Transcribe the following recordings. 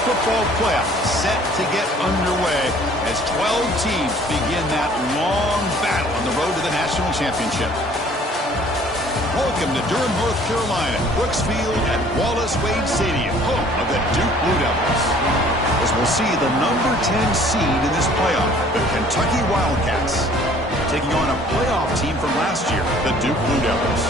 Football playoff set to get underway as 12 teams begin that long battle on the road to the national championship. Welcome to Durham, North Carolina, Brooks Field at Wallace Wade Stadium, home of the Duke Blue Devils. As we'll see the number 10 seed in this playoff, the Kentucky Wildcats, taking on a playoff team from last year, the Duke Blue Devils.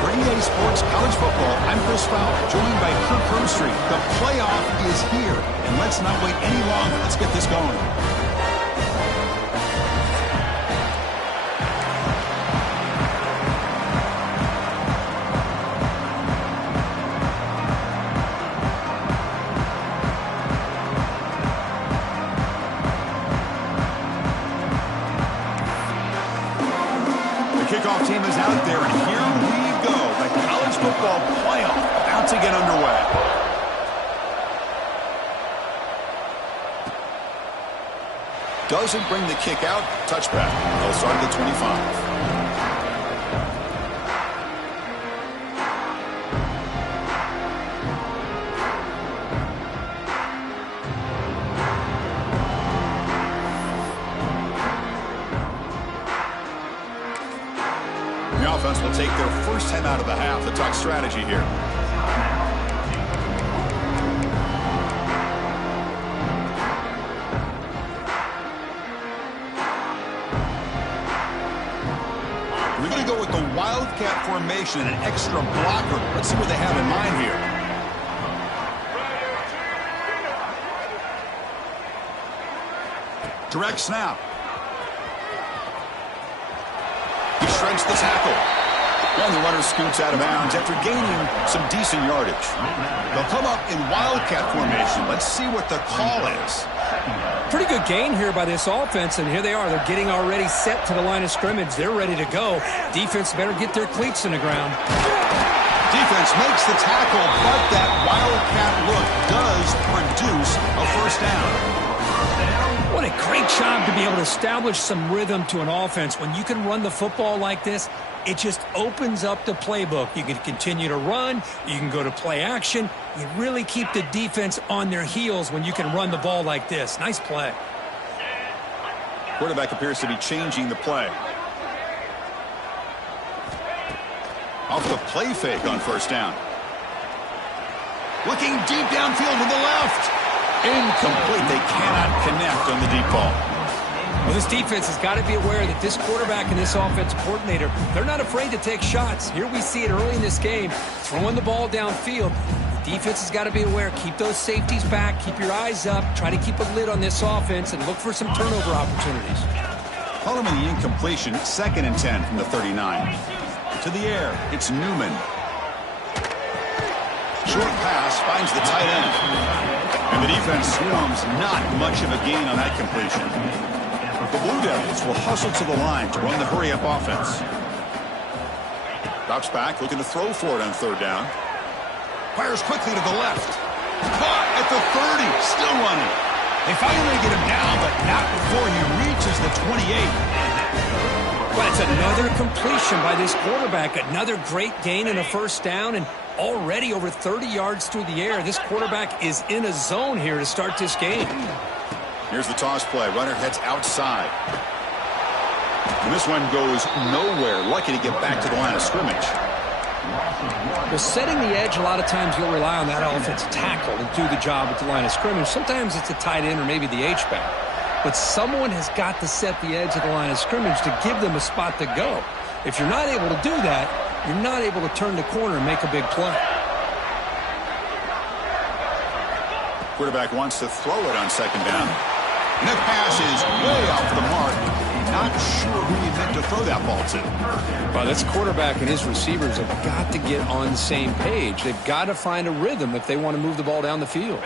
For EA Sports College Football, I'm Chris Fowler, joined by Kirk Herbstreit. The playoff is here, and let's not wait any longer. Let's get this going. The kickoff team is out there, and here we go. The college football playoff about to get underway. Doesn't bring the kick out. Touchback. They'll start at the 25. The offense will take their first time out of the half. The talk strategy here. We're going to go with the Wildcat formation and an extra blocker. Let's see what they have in mind here. Direct snap. He shreds the tackle. And the runner scoots out of bounds after gaining some decent yardage. They'll come up in Wildcat formation. Let's see what the call is. Pretty good gain here by this offense, and here they are. They're getting already set to the line of scrimmage. They're ready to go. Defense better get their cleats in the ground. Defense makes the tackle, but that Wildcat look does produce a first down. What a great job to be able to establish some rhythm to an offense. When you can run the football like this, it just opens up the playbook. You can continue to run. You can go to play action. You really keep the defense on their heels when you can run the ball like this. Nice play. Quarterback appears to be changing the play. Off the play fake on first down. Looking deep downfield to the left. Incomplete. They cannot connect on the deep ball. Well, this defense has got to be aware that this quarterback and this offensive coordinator, they're not afraid to take shots. Here we see it early in this game, throwing the ball downfield. The defense has got to be aware. Keep those safeties back. Keep your eyes up. Try to keep a lid on this offense and look for some turnover opportunities. Following the incompletion, 2nd and 10 from the 39. To the air, it's Newman. Short pass finds the tight end. And the defense swarms, not much of a gain on that completion. The Blue Devils will hustle to the line to run the hurry-up offense. Drops back, looking to throw for it on third down. Fires quickly to the left. Caught at the 30, still running. They finally get him down, but not before he reaches the 28. Well, it's another completion by this quarterback. Another great gain and a first down, and already over 30 yards through the air. This quarterback is in a zone here to start this game. Here's the toss play. Runner heads outside. And this one goes nowhere. Lucky to get back to the line of scrimmage. Well, setting the edge, a lot of times you'll rely on that offensive tackle to do the job at the line of scrimmage. Sometimes it's a tight end or maybe the H-back. But someone has got to set the edge of the line of scrimmage to give them a spot to go. If you're not able to do that, you're not able to turn the corner and make a big play. Quarterback wants to throw it on second down. And that pass is way off the mark. Not sure who he meant to throw that ball to. Well, this quarterback and his receivers have got to get on the same page. They've got to find a rhythm if they want to move the ball down the field.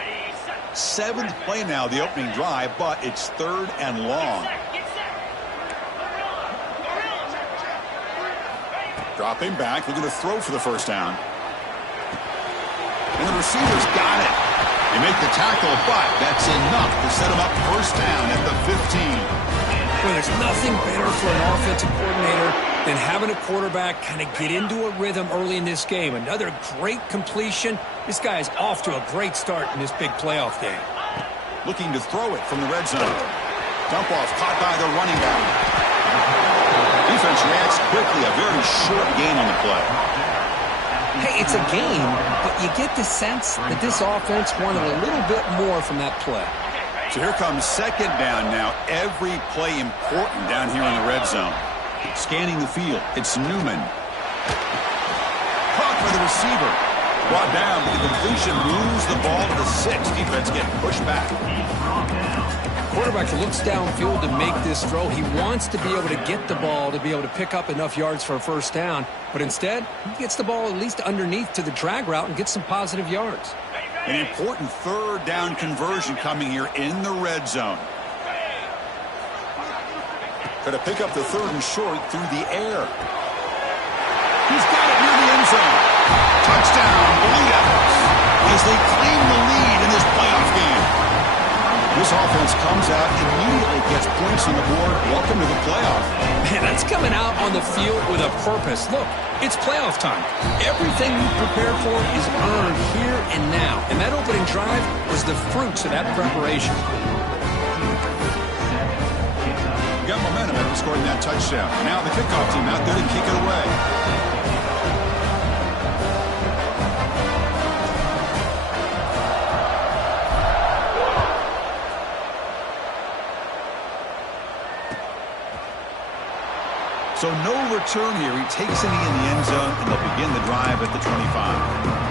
Seventh play now, the opening drive, but it's 3rd and long. Dropping back, looking to throw for the first down. And the receiver's got it. They make the tackle, but that's enough to set him up first down at the 15. Well, there's nothing better for an offensive coordinator than having a quarterback kind of get into a rhythm early in this game. Another great completion. This guy is off to a great start in this big playoff game. Looking to throw it from the red zone. Dump off caught by the running back. Defense reacts quickly. A very short gain on the play. Hey, it's a game, but you get the sense that this offense wanted a little bit more from that play. So here comes second down now. Every play important down here in the red zone. Scanning the field. It's Newman. Caught by the receiver. Brought down. The completion moves the ball to the 6. Defense getting pushed back. Quarterback looks downfield to make this throw. He wants to be able to get the ball to be able to pick up enough yards for a first down. But instead, he gets the ball at least underneath to the drag route and gets some positive yards. An important 3rd down conversion coming here in the red zone. Going to pick up the 3rd and short through the air. He's got it near the end zone. Touchdown, Blue Devils, as they claim the lead in this playoff game. This offense comes out, immediately gets points on the board. Welcome to the playoff. Man, that's coming out on the field with a purpose. Look, it's playoff time. Everything you prepared for is earned here and now. And that opening drive was the fruits of that preparation. You got momentum after scoring that touchdown. Now the kickoff team out there to kick it away. So no return here. He takes it in the end zone, and they'll begin the drive at the 25.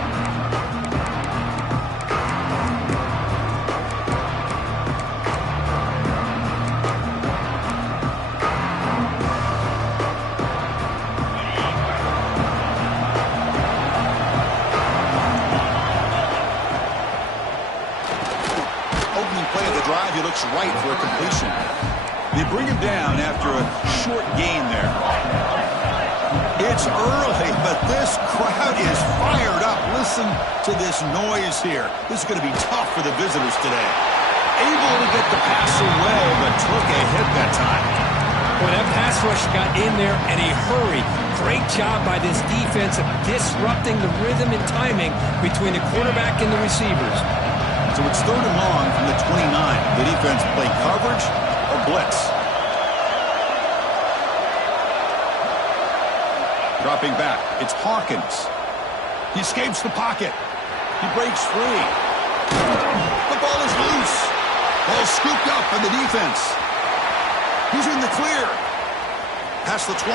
Opening play of the drive, he looks right for a completion. They bring him down after a short gain there. It's early, but this crowd is fired up. Listen to this noise here. This is going to be tough for the visitors today. Able to get the pass away, but took a hit that time. Boy, that pass rush got in there in a hurry. Great job by this defense of disrupting the rhythm and timing between the quarterback and the receivers. So it's 3rd and long from the 29. The defense play coverage or blitz. Dropping back, it's Hawkins. He escapes the pocket. He breaks free. The ball is loose. Ball scooped up by the defense. He's in the clear. Past the 20.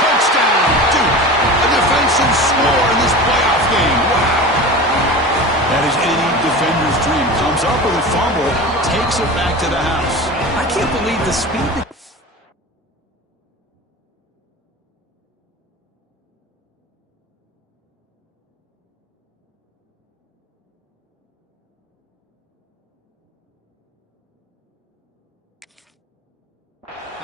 Touchdown, Duke. A defensive score in this playoff game. Wow. That is any defender's dream. Comes up with a fumble, takes it back to the house. I can't believe the speed that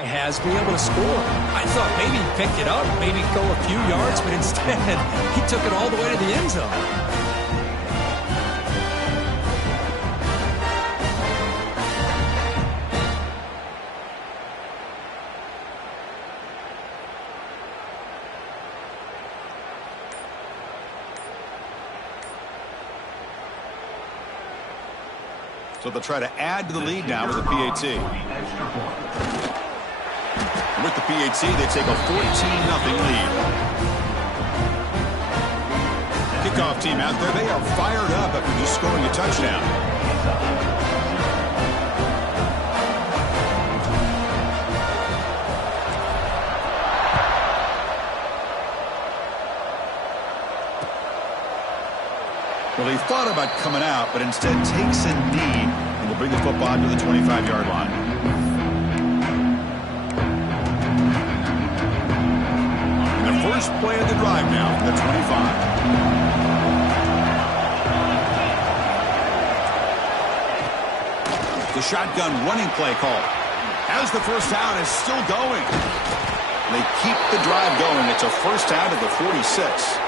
has been able to score. I thought maybe he picked it up, maybe go a few yards, but instead he took it all the way to the end zone. So they'll try to add to the lead now with the PAT. And with the PAT, they take a 14-0 lead. Kickoff team out there. They are fired up after just scoring a touchdown. Well, he thought about coming out, but instead takes a knee and will bring the football to the 25-yard line. And the first play of the drive now from the 25. The shotgun running play call. As the first down is still going. They keep the drive going. It's a first down to the 46.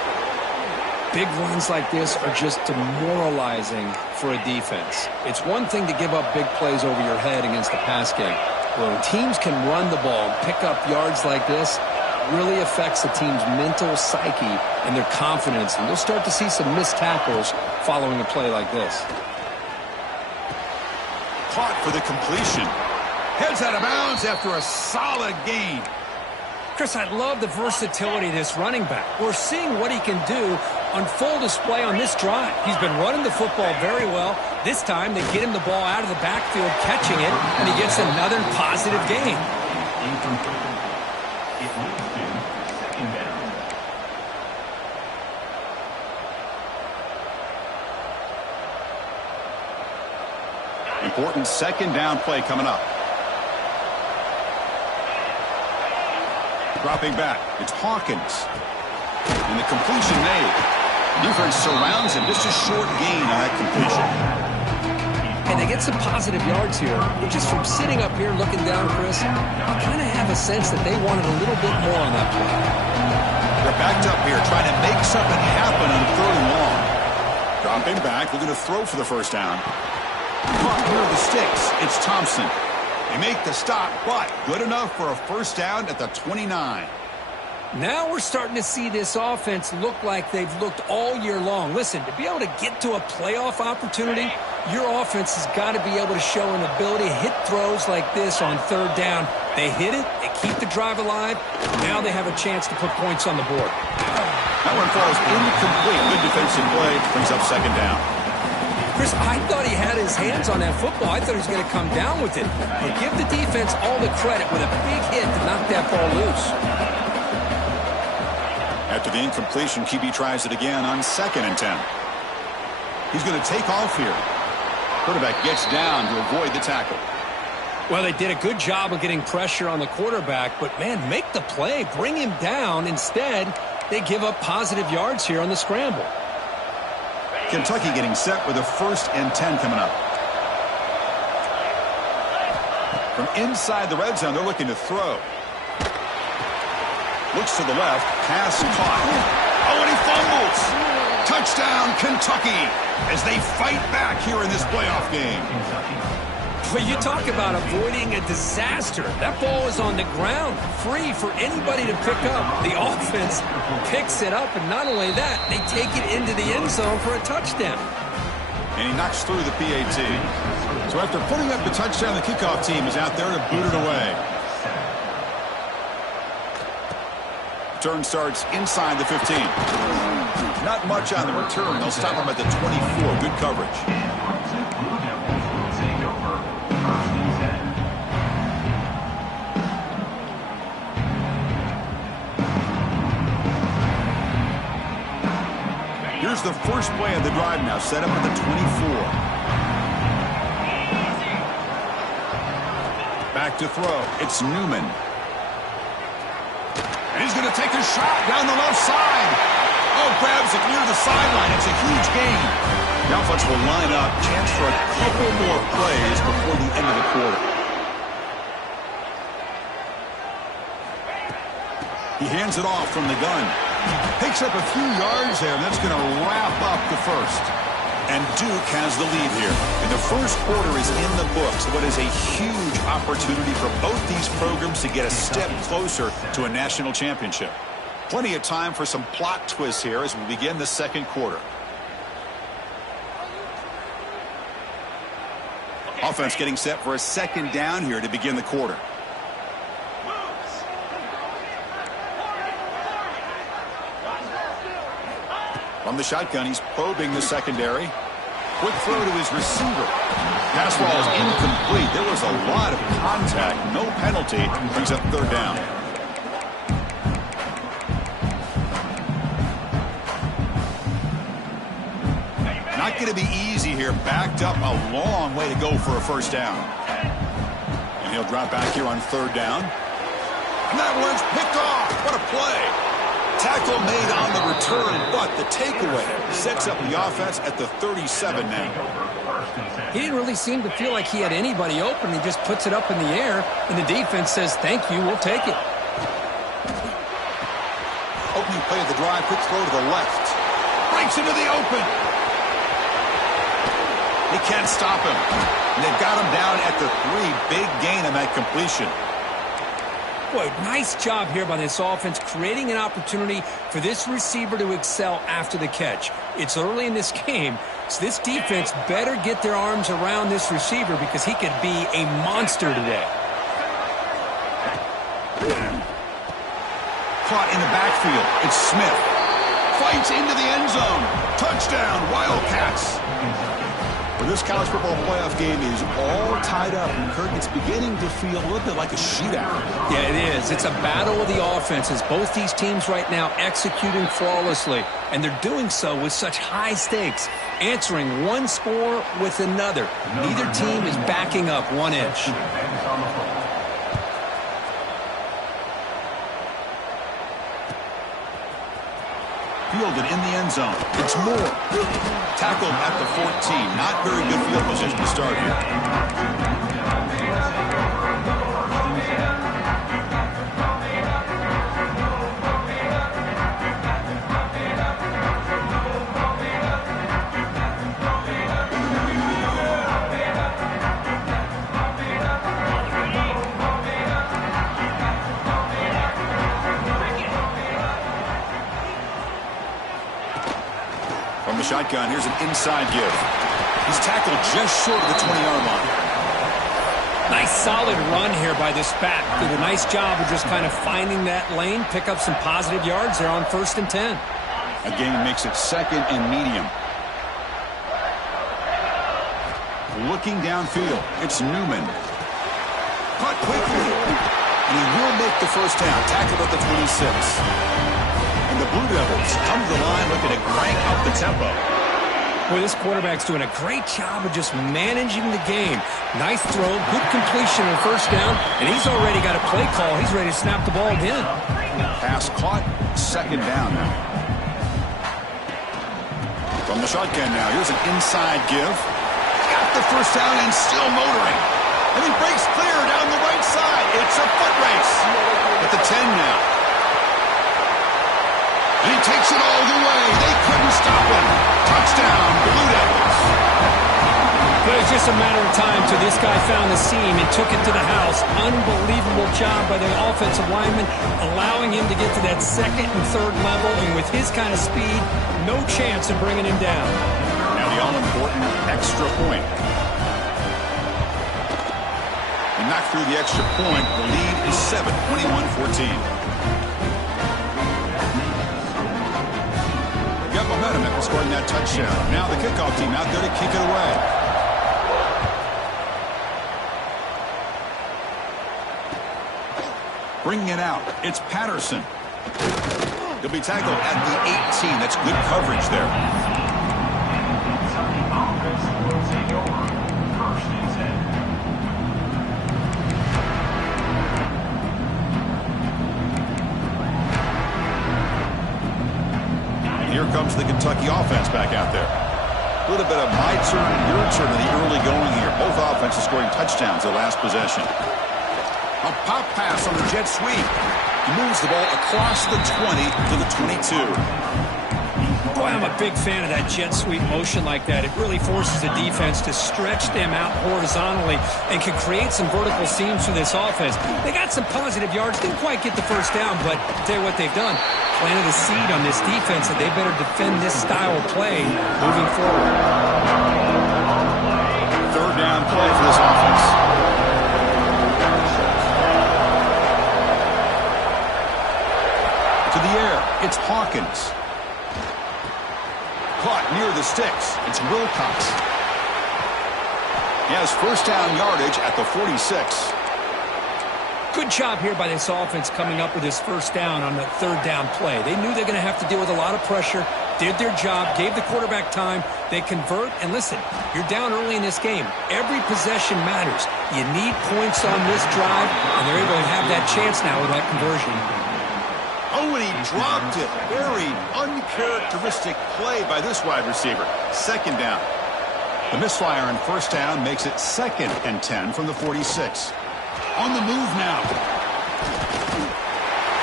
Big runs like this are just demoralizing for a defense. It's one thing to give up big plays over your head against the pass game. When teams can run the ball and pick up yards like this, it really affects the team's mental psyche and their confidence. And you'll start to see some missed tackles following a play like this. Caught for the completion. Heads out of bounds after a solid gain. Chris, I love the versatility of this running back. We're seeing what he can do on full display on this drive. He's been running the football very well. This time, they get him the ball out of the backfield, catching it, and he gets another positive gain. Important second down play coming up. Dropping back, it's Hawkins. And the completion made. Defense surrounds him, just a short gain on that completion. And they get some positive yards here. But just from sitting up here looking down, Chris, I kind of have a sense that they wanted a little bit more on that play. They're backed up here, trying to make something happen on 3rd and long. Dropping back, looking to throw for the first down. Caught near the sticks, it's Thompson. They make the stop, but good enough for a first down at the 29. Now we're starting to see this offense look like they've looked all year long. Listen, to be able to get to a playoff opportunity, your offense has got to be able to show an ability to hit throws like this on 3rd down. They hit it, they keep the drive alive, now they have a chance to put points on the board. That one falls incomplete. Good defensive play, brings up second down. Chris, I thought he had his hands on that football. I thought he was going to come down with it. But give the defense all the credit with a big hit to knock that ball loose. After the incompletion, QB tries it again on 2nd and 10. He's going to take off here. Quarterback gets down to avoid the tackle. Well, they did a good job of getting pressure on the quarterback, but, man, make the play. Bring him down. Instead, they give up positive yards here on the scramble. Kentucky getting set with a 1st and 10 coming up. From inside the red zone, they're looking to throw. Looks to the left, pass caught. Oh, and he fumbles. Touchdown, Kentucky, as they fight back here in this playoff game. Well, you talk about avoiding a disaster. That ball is on the ground, free for anybody to pick up. The offense picks it up, and not only that, they take it into the end zone for a touchdown. And he knocks through the PAT. So after putting up the touchdown, the kickoff team is out there to boot it away. Turn starts inside the 15. Not much on the return. They'll stop him at the 24. Good coverage. Here's the first play of the drive now, set up at the 24. Back to throw. It's Newman. And he's going to take a shot down the left side. Oh, grabs it near the sideline. It's a huge gain. The offense will line up. Chance for a couple more plays before the end of the quarter. He hands it off from the gun. Picks up a few yards there, and that's going to wrap up the first. And Duke has the lead here. And the first quarter is in the books. What is a huge opportunity for both these programs to get a step closer to a national championship. Plenty of time for some plot twists here as we begin the second quarter. Offense getting set for a second down here to begin the quarter. From the shotgun, he's probing the secondary. Quick throw to his receiver. Pass ball is incomplete. There was a lot of contact. No penalty. Brings up 3rd down. Not going to be easy here. Backed up a long way to go for a first down. And he'll drop back here on 3rd down. And that one's picked off. What a play. Tackle made on the return, but the takeaway sets up the offense at the 37 now. He didn't really seem to feel like he had anybody open. He just puts it up in the air, and the defense says, thank you, we'll take it. Opening play of the drive, quick throw to the left. Breaks into the open. They can't stop him. And they've got him down at the 3. Big gain on that completion. Boy, nice job here by this offense, creating an opportunity for this receiver to excel after the catch. It's early in this game, so this defense better get their arms around this receiver because he could be a monster today. Caught in the backfield. It's Smith. Fights into the end zone. Touchdown, Wildcats. Well, this college football playoff game is all tied up. And Kirk, it's beginning to feel a little bit like a shootout. Yeah, it is. It's a battle of the offenses. Both these teams right now executing flawlessly. And they're doing so with such high stakes. Answering one score with another. Neither team is backing up 1 inch. Fielded in the end zone. It's Moore. Tackled at the 14. Not very good field position to start here. From the shotgun, here's an inside give. He's tackled just short of the 20-yard line. Nice solid run here by this back. Did a nice job of just kind of finding that lane, pick up some positive yards there on 1st and 10. Again, makes it 2nd and medium. Looking downfield, it's Newman. Caught quickly, and he will make the first down. Tackled at the 26. And the Blue Devils come to the line looking to crank up the tempo. Boy, this quarterback's doing a great job of just managing the game. Nice throw, good completion on 1st down, and he's already got a play call. He's ready to snap the ball again. Pass caught, 2nd down now. From the shotgun now, here's an inside give. Got the 1st down and still motoring. And he breaks clear down the right side. It's a foot race. At the 10 now. And he takes it all the way. They couldn't stop him. Touchdown, Blue Devils. But it's just a matter of time till this guy found the seam and took it to the house. Unbelievable job by the offensive lineman, allowing him to get to that 2nd and 3rd level. And with his kind of speed, no chance of bringing him down. Now the all-important extra point. He knocked through the extra point. The lead is 7, 21-14. Got momentum after scoring that touchdown. Now the kickoff team out there to kick it away. Bringing it out, it's Patterson. He'll be tackled at the 18. That's good coverage there. Here comes the Kentucky offense back out there. A little bit of my turn, your turn in the early going here. Both offenses scoring touchdowns their last possession. A pop pass on the jet sweep. He moves the ball across the 20 to the 22. Boy, I'm a big fan of that jet sweep motion like that. It really forces the defense to stretch them out horizontally and can create some vertical seams for this offense. They got some positive yards. Didn't quite get the 1st down, but I'll tell you what they've done. Planted a seed on this defense that they better defend this style of play moving forward. 3rd down play for this offense. To the air, it's Hawkins. Caught near the sticks. It's Wilcox. He has 1st down yardage at the 46. Good job here by this offense coming up with his 1st down on the 3rd down play. They knew they're going to have to deal with a lot of pressure, did their job, gave the quarterback time. They convert, and listen, you're down early in this game. Every possession matters. You need points on this drive, and they're able to have that chance now with that conversion. Oh, and he dropped it. Very uncharacteristic play by this wide receiver. Second down. The misfire on first down makes it 2nd and 10 from the 46. On the move now.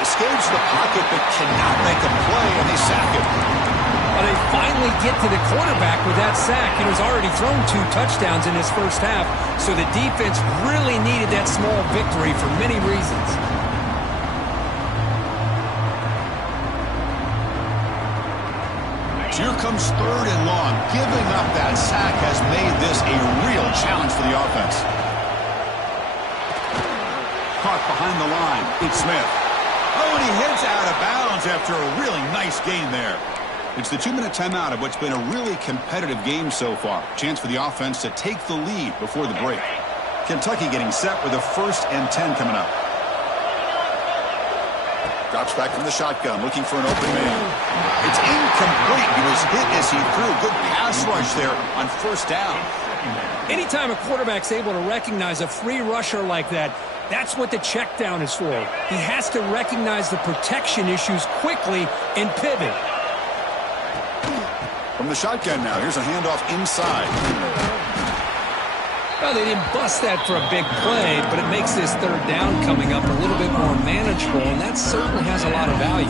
Escapes the pocket but cannot make a play, and they sack him. Well, they finally get to the quarterback with that sack. He was already thrown 2 touchdowns in his first half, so the defense really needed that small victory for many reasons. Here comes 3rd and long. Giving up that sack has made this a real challenge for the offense. Caught behind the line. It's Smith. Oh, and he heads out of bounds after a really nice gain there. It's the 2-minute timeout of what's been a really competitive game so far. Chance for the offense to take the lead before the break. Kentucky getting set with a 1st and 10 coming up. Drops back from the shotgun, looking for an open man. It's incomplete. He was hit as he threw. Good pass rush there on first down. Anytime a quarterback's able to recognize a free rusher like that, that's what the check down is for. He has to recognize the protection issues quickly and pivot. From the shotgun now, here's a handoff inside. Well, they didn't bust that for a big play, but it makes this 3rd down coming up a little bit more manageable, and that certainly has a lot of value.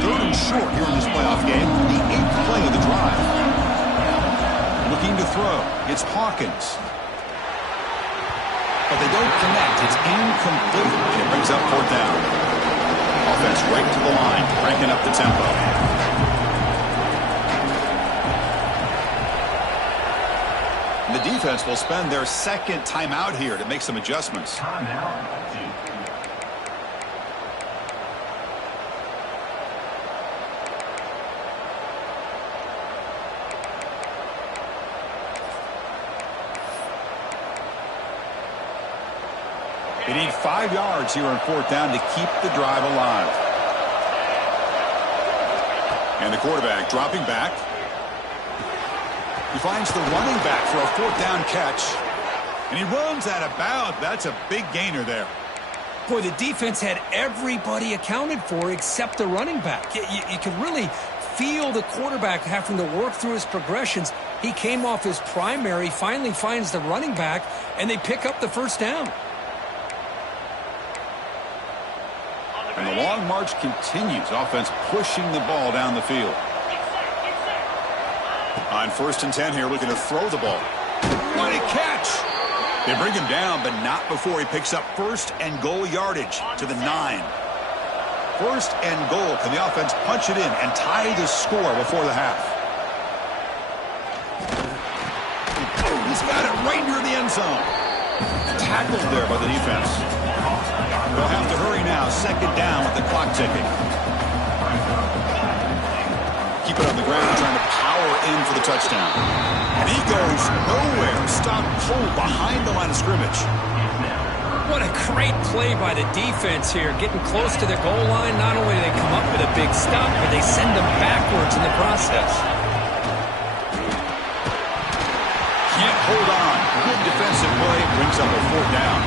3rd and short here in this playoff game, the 8th play of the drive. Looking to throw, it's Hawkins. But they don't connect, it's incomplete, and it brings up 4th down. Offense right to the line, cranking up the tempo. The defense will spend their 2nd timeout here to make some adjustments. They need 5 yards here on 4th down to keep the drive alive. And the quarterback dropping back. He finds the running back for a 4th down catch. And he runs out of bounds. That's a big gainer there. Boy, the defense had everybody accounted for except the running back. You could really feel the quarterback having to work through his progressions. He came off his primary, finally finds the running back, and they pick up the 1st down. And the long march continues. Offense pushing the ball down the field. On 1st and 10 here, looking to throw the ball. What a catch! They bring him down, but not before he picks up 1st and goal yardage to the 9. 1st and goal. Can the offense punch it in and tie the score before the half? Oh, he's got it right near the end zone. Tackled there by the defense. They'll have to hurry now. 2nd down with the clock ticking. Keep it on the ground, trying to power in for the touchdown. And he goes nowhere. Stopped cold behind the line of scrimmage. What a great play by the defense here. Getting close to the goal line, not only do they come up with a big stop, but they send them backwards in the process. Can't hold on. Good defensive play. Brings up a 4th down.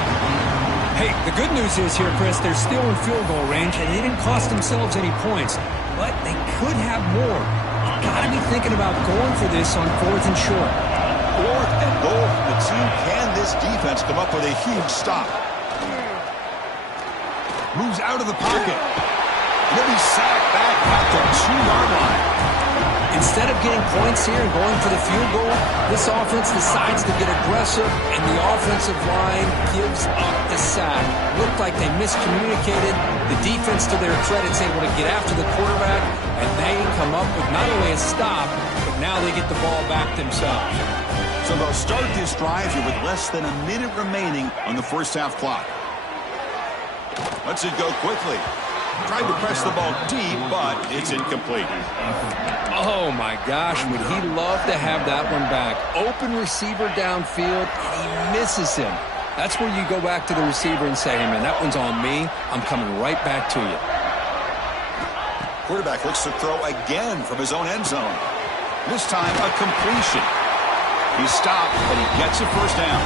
Hey, the good news is here, Chris, they're still in field goal range, and they didn't cost themselves any points. But they could have more. You got to be thinking about going for this on 4th and short. 4th and goal from the team. Can this defense come up with a huge stop? Moves out of the pocket. He'll be sacked back at the 2-yard line. Instead of getting points here and going for the field goal, this offense decides to get aggressive, and the offensive line gives up the sack. Looked like they miscommunicated. The defense, to their credit, is able to get after the quarterback, and they come up with not only a stop, but now they get the ball back themselves. So they'll start this drive here with less than a minute remaining on the first half clock. Lets it go quickly. Tried to press the ball deep, but it's incomplete. Oh, my gosh, would he love to have that one back. Open receiver downfield, and he misses him. That's where you go back to the receiver and say, hey, man, that one's on me. I'm coming right back to you. Quarterback looks to throw again from his own end zone. This time, a completion. He's stopped, but he gets a first down.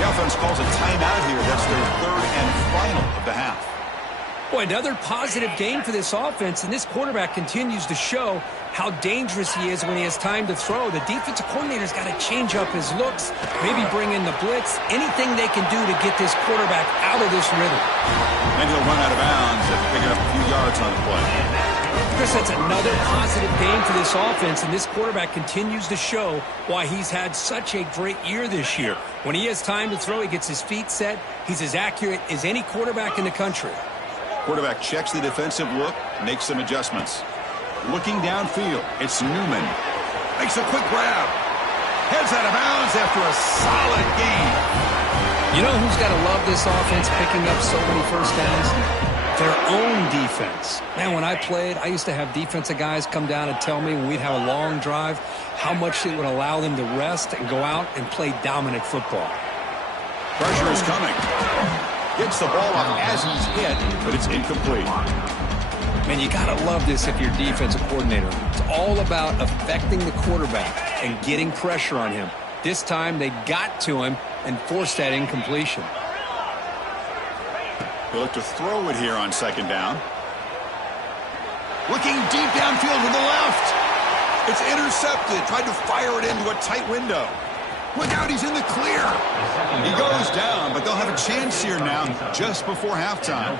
The offense calls a timeout here. That's their third and final of the half. Boy, another positive game for this offense, and this quarterback continues to show how dangerous he is when he has time to throw. The defensive coordinator's got to change up his looks, maybe bring in the blitz, anything they can do to get this quarterback out of this rhythm. And he'll run out of bounds after picking up a few yards on the play. Chris, that's another positive game for this offense, and this quarterback continues to show why he's had such a great year this year. When he has time to throw, he gets his feet set. He's as accurate as any quarterback in the country. Quarterback checks the defensive look, makes some adjustments. Looking downfield, it's Newman. Makes a quick grab. Heads out of bounds after a solid gain. You know who's got to love this offense picking up so many first downs? Their own defense. Man, when I played, I used to have defensive guys come down and tell me when we'd have a long drive how much it would allow them to rest and go out and play dominant football. Pressure is coming. Gets the ball off as he's hit, but it's incomplete. Man, you got to love this if you're a defensive coordinator. It's all about affecting the quarterback and getting pressure on him. This time they got to him and forced that incompletion. He'll look to throw it here on second down. Looking deep downfield to the left. It's intercepted. Tried to fire it into a tight window. Look out, he's in the clear. He goes down, but they'll have a chance here now just before halftime.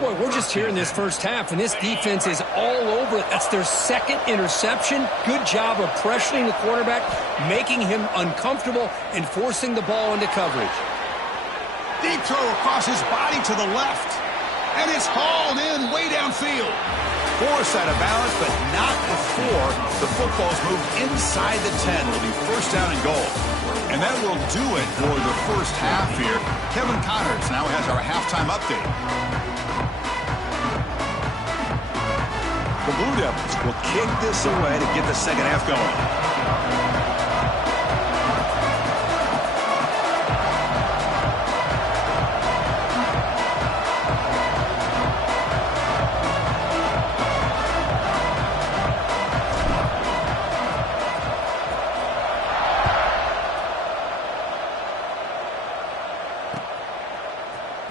Boy, we're just here in this first half, and this defense is all over it. That's their second interception. Good job of pressuring the quarterback, making him uncomfortable, and forcing the ball into coverage. Deep throw across his body to the left. And it's hauled in way downfield. Forced out of bounds, but not before the football's moved inside the 10. It'll be first down and goal. And that will do it for the first half here. Kevin Connors now has our halftime update. The Blue Devils will kick this away to get the second half going.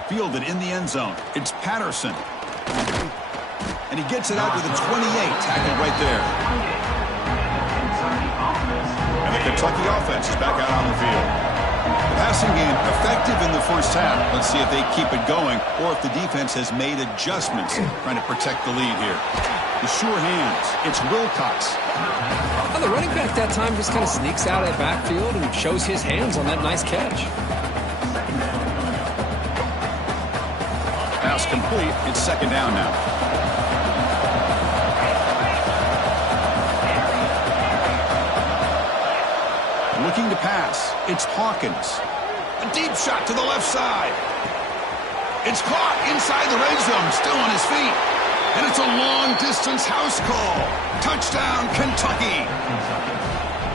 Fielded in the end zone. It's Patterson. And he gets it out to the 28. Tackled right there. And the Kentucky offense is back out on the field. The passing game effective in the first half. Let's see if they keep it going or if the defense has made adjustments trying to protect the lead here. The sure hands. It's Wilcox. Well, the running back that time just kind of sneaks out of the backfield and shows his hands on that nice catch. Pass complete. It's second down now. Looking to pass. It's Hawkins. A deep shot to the left side. It's caught inside the red zone. Still on his feet. And it's a long-distance house call. Touchdown, Kentucky.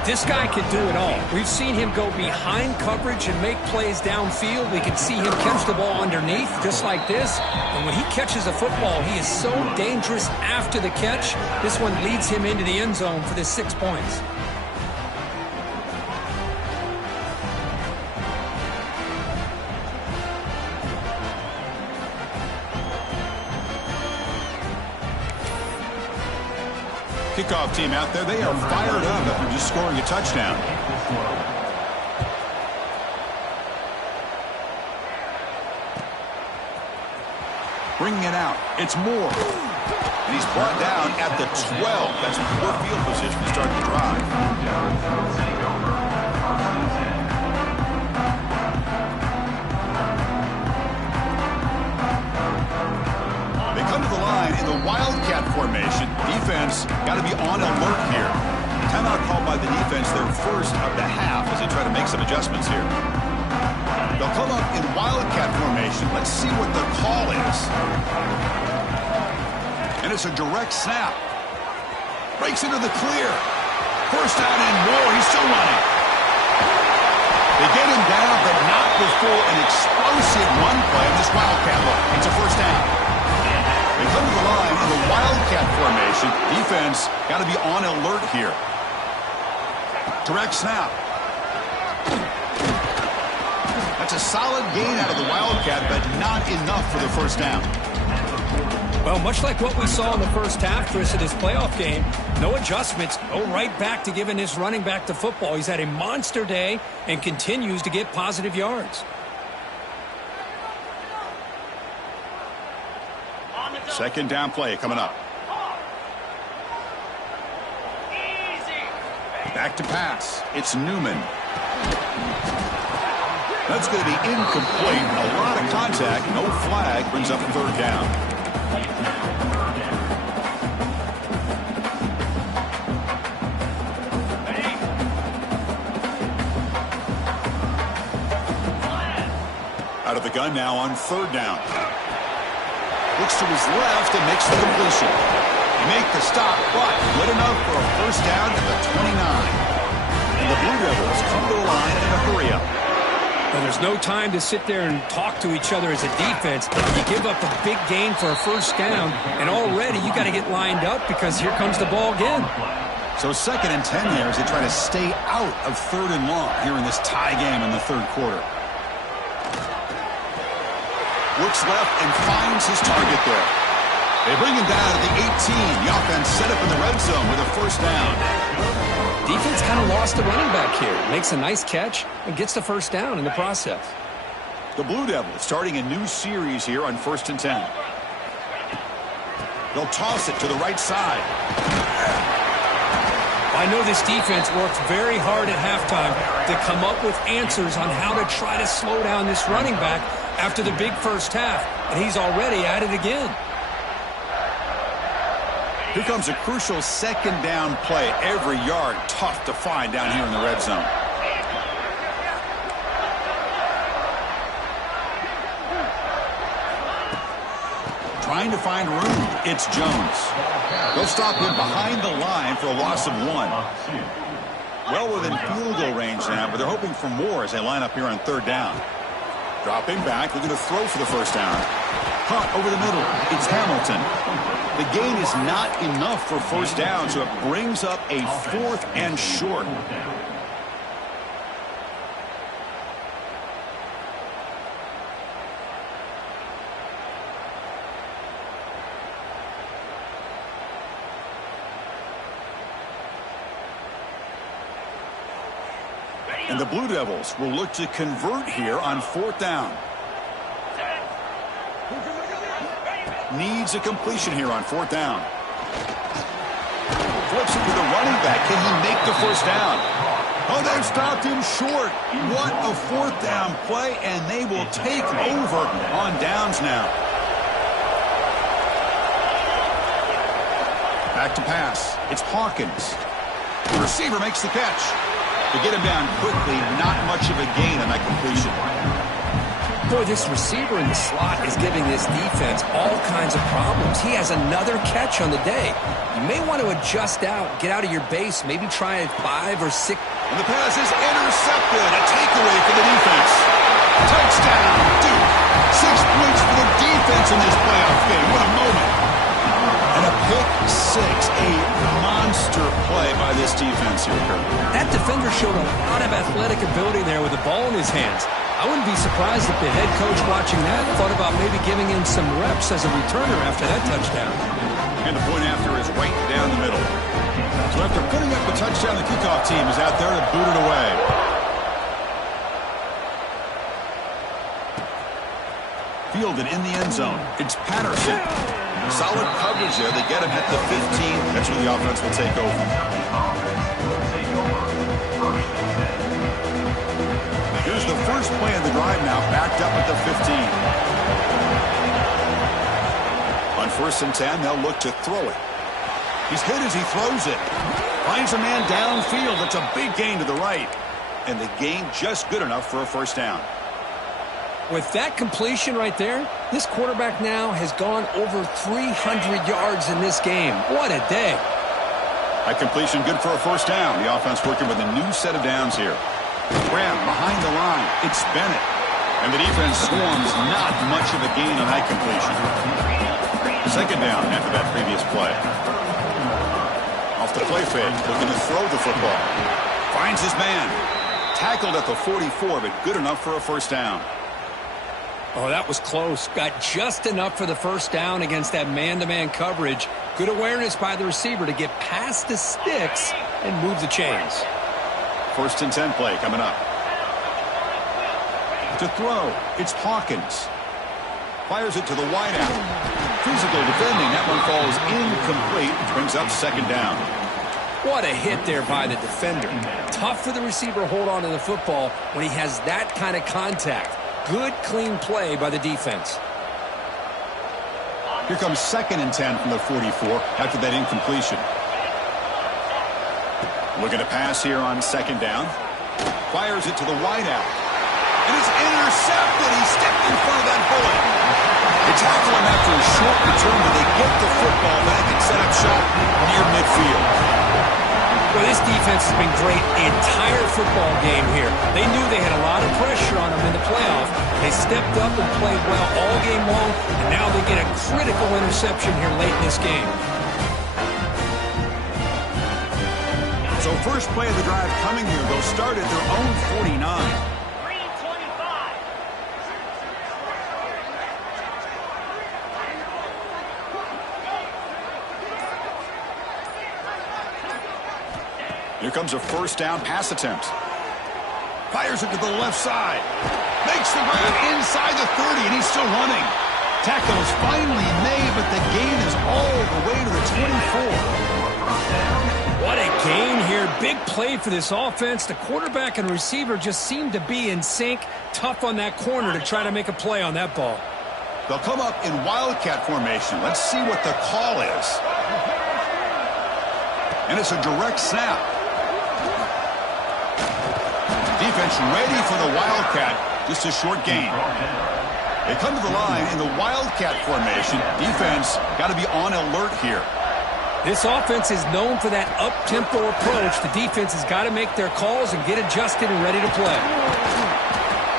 This guy can do it all. We've seen him go behind coverage and make plays downfield. We can see him catch the ball underneath, just like this. And when he catches a football, he is so dangerous after the catch. This one leads him into the end zone for the 6 points. Kickoff team out there, they are fired up after just scoring a touchdown. Bringing it out, it's Moore. And he's brought down at the 12. That's poor field position to start the drive. They come to the line in the Wildcat formation. Defense got to be on alert here. Timeout called by the defense, their first of the half as they try to make some adjustments here. They'll come up in Wildcat formation. Let's see what the call is. And it's a direct snap. Breaks into the clear. First down and more. He's still running. They get him down, but not before an explosive run play on this Wildcat look. It's a first down. They come to the line in the Wildcat formation. Defense got to be on alert here. Direct snap. That's a solid gain out of the Wildcat, but not enough for the first down. Well, much like what we saw in the first half, Chris, of this playoff game, no adjustments, go right back to giving this running back the football. He's had a monster day and continues to get positive yards. Second down play coming up. Back to pass. It's Newman. That's going to be incomplete. A lot of contact. No flag. Brings up a third down. Out of the gun now on third down. Looks to his left and makes the completion. They make the stop, but good enough for a first down at the 29. And the Blue Devils come to the line in a hurry-up. Well, there's no time to sit there and talk to each other as a defense. You give up a big gain for a first down, and already you got to get lined up because here comes the ball again. So 2nd and 10 there as they try to stay out of 3rd and long here in this tie game in the third quarter. Looks left and finds his target there. They bring him down to the 18. The offense set up in the red zone with a first down. Defense kind of lost the running back here. Makes a nice catch and gets the first down in the process. The Blue Devils starting a new series here on 1st and 10. They'll toss it to the right side. I know this defense worked very hard at halftime to come up with answers on how to try to slow down this running back after the big first half, and he's already at it again. Here comes a crucial second down play. Every yard tough to find down here in the red zone. Trying to find room. It's Jones. They'll stop him behind the line for a loss of 1. Well within field goal range now, but they're hoping for more as they line up here on 3rd down. Dropping back, looking to throw for the first down. Caught over the middle. It's Hamilton. The gain is not enough for first down, so it brings up a 4th and short. And the Blue Devils will look to convert here on 4th down. Needs a completion here on 4th down. Flips it to the running back. Can he make the first down? Oh, they've stopped him short. What a 4th down play, and they will take over on downs now. Back to pass. It's Hawkins. The receiver makes the catch. To get him down quickly, not much of a gain on that completion. Boy, this receiver in the slot is giving this defense all kinds of problems. He has another catch on the day. You may want to adjust out, get out of your base, maybe try 5 or 6. And the pass is intercepted. A takeaway for the defense. Touchdown, Duke. 6 points for the defense in this playoff game. What a moment. And a pick 6, a monster play by this defense here, Kirk. That defender showed a lot of athletic ability there with the ball in his hands. I wouldn't be surprised if the head coach watching that thought about maybe giving him some reps as a returner after that touchdown. And the point after is right down the middle. So after putting up the touchdown, the kickoff team is out there to boot it away. Fielded in the end zone. It's Patterson. Solid coverage there. They get him at the 15. That's where the offense will take over. Here's the first play of the drive now, backed up at the 15. On 1st and 10, they'll look to throw it. He's hit as he throws it. Finds a man downfield. That's a big gain to the right. And the gain just good enough for a first down. With that completion right there, this quarterback now has gone over 300 yards in this game. What a day. That completion good for a first down. The offense working with a new set of downs here. Graham behind the line. It's Bennett. And the defense swarms. Not much of a gain on that completion. Second down after that previous play. Off the play fake. Looking to throw the football. Finds his man. Tackled at the 44, but good enough for a first down. Oh, that was close. Got just enough for the first down against that man-to-man coverage. Good awareness by the receiver to get past the sticks and move the chains. 1st and 10 play coming up. To throw, it's Hawkins. Fires it to the wideout. Physical defending. That one falls incomplete. Brings up 2nd down. What a hit there by the defender. Tough for the receiver to hold on to the football when he has that kind of contact. Good, clean play by the defense. Here comes 2nd and 10 from the 44 after that incompletion. Looking to pass here on 2nd down. Fires it to the wideout. And it's intercepted. He stepped in front of that bullet. They tackle him after a short return, but they get the football back and set up shop near midfield. Well, this defense has been great the entire football game here. They knew they had a lot of pressure on them in the playoff. They stepped up and played well all game long, and now they get a critical interception here late in this game. So first play of the drive coming here. They'll start at their own 49. Here comes a first down pass attempt. Fires it to the left side. Makes the grab inside the 30, and he's still running. Tackle is finally made, but the gain is all the way to the 24. What a gain here. Big play for this offense. The quarterback and receiver just seem to be in sync. Tough on that corner to try to make a play on that ball. They'll come up in wildcat formation. Let's see what the call is. And it's a direct snap. Defense ready for the wildcat. Just a short gain. They come to the line in the wildcat formation. Defense got to be on alert here. This offense is known for that up-tempo approach. The defense has got to make their calls and get adjusted and ready to play.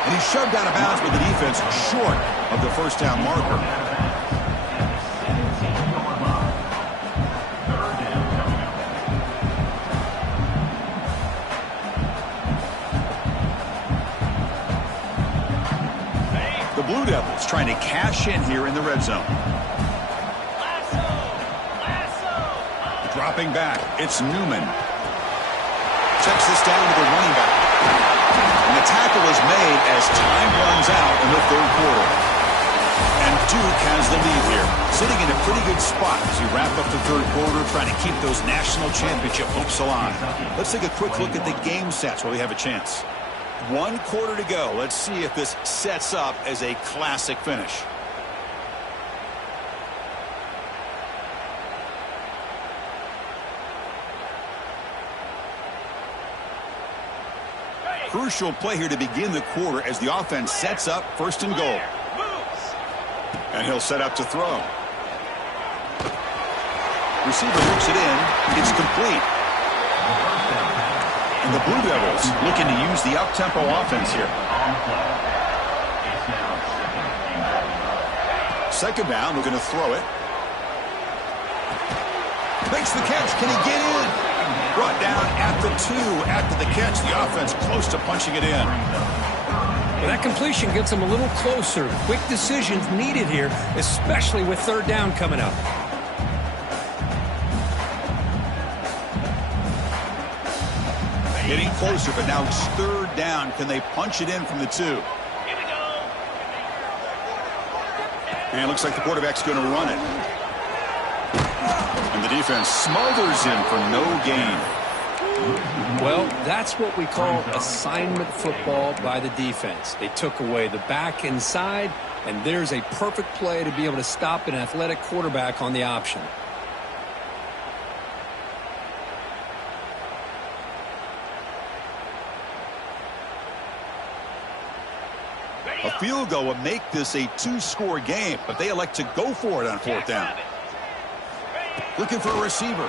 And he's shoved out of bounds with the defense short of the first down marker. The Blue Devils trying to cash in here in the red zone. Dropping back, it's Newman. Checks this down to the running back. And the tackle is made as time runs out in the 3rd quarter. And Duke has the lead here, sitting in a pretty good spot as we wrap up the 3rd quarter, trying to keep those national championship hopes alive. Let's take a quick look at the game stats while we have a chance. 1 quarter to go. Let's see if this sets up as a classic finish. Crucial play here to begin the quarter as the offense sets up 1st and goal. And he'll set up to throw. Receiver hooks it in. It's complete. And the Blue Devils looking to use the up-tempo offense here. 2nd down, looking to throw it. Makes the catch. Can he get in? Brought down at the 2 after the catch. The offense close to punching it in. Well, that completion gets them a little closer. Quick decisions needed here, especially with 3rd down coming up. Getting closer, but now it's 3rd down. Can they punch it in from the 2? Here we go. And it looks like the quarterback's going to run it. And the defense smothers him for no gain. Well, that's what we call assignment football by the defense. They took away the back inside, and there's a perfect play to be able to stop an athletic quarterback on the option. A field goal would make this a 2-score game, but they elect to go for it on 4th down. Looking for a receiver.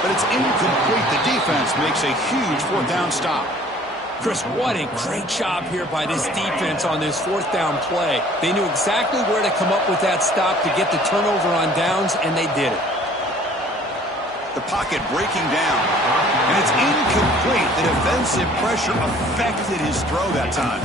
But it's incomplete. The defense makes a huge 4th down stop. Chris, what a great job here by this defense on this 4th down play. They knew exactly where to come up with that stop to get the turnover on downs, and they did it. The pocket breaking down. And it's incomplete. The defensive pressure affected his throw that time.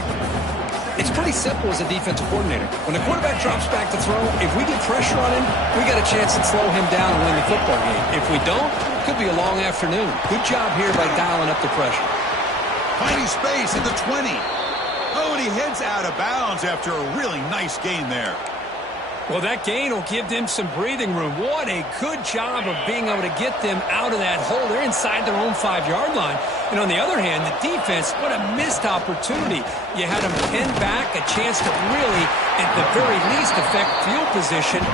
It's pretty simple as a defensive coordinator. When the quarterback drops back to throw, if we get pressure on him, we got a chance to slow him down and win the football game. If we don't, it could be a long afternoon. Good job here by dialing up the pressure. Finding space at the 20. Oh, and he heads out of bounds after a really nice gain there. Well, that gain will give them some breathing room. What a good job of being able to get them out of that hole. They're inside their own 5-yard line. And on the other hand, the defense, what a missed opportunity. You had them pinned back, a chance to really, at the very least, affect field position.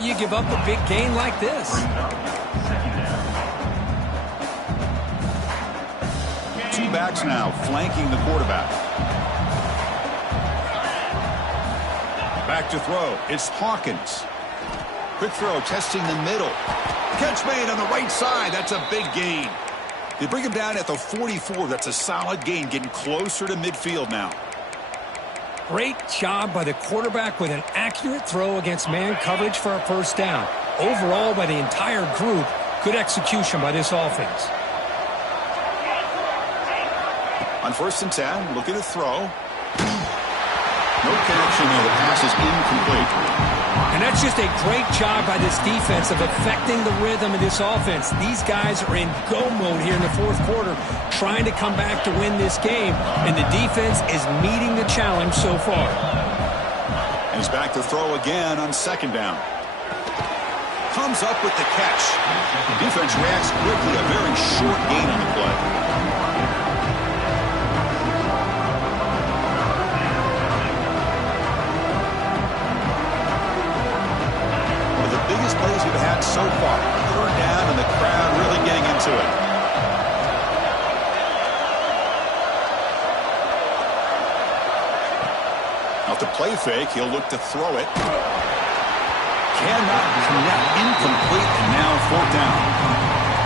You give up a big gain like this. Two backs now flanking the quarterback. Back to throw. It's Hawkins. Quick throw, testing the middle. Catch made on the right side. That's a big gain. They bring him down at the 44. That's a solid gain, getting closer to midfield now. Great job by the quarterback with an accurate throw against man coverage for a first down. Overall, by the entire group, good execution by this offense. On 1st and 10, look at the throw. No connection there. The pass is incomplete. And that's just a great job by this defense of affecting the rhythm of this offense. These guys are in go mode here in the 4th quarter, trying to come back to win this game, and the defense is meeting the challenge so far. And he's back to throw again on 2nd down. Comes up with the catch. The defense reacts quickly, a very short gain on the play. Biggest plays we've had so far. 3rd down and the crowd really getting into it. Off the play fake, he'll look to throw it. Cannot connect, incomplete, and now 4th down.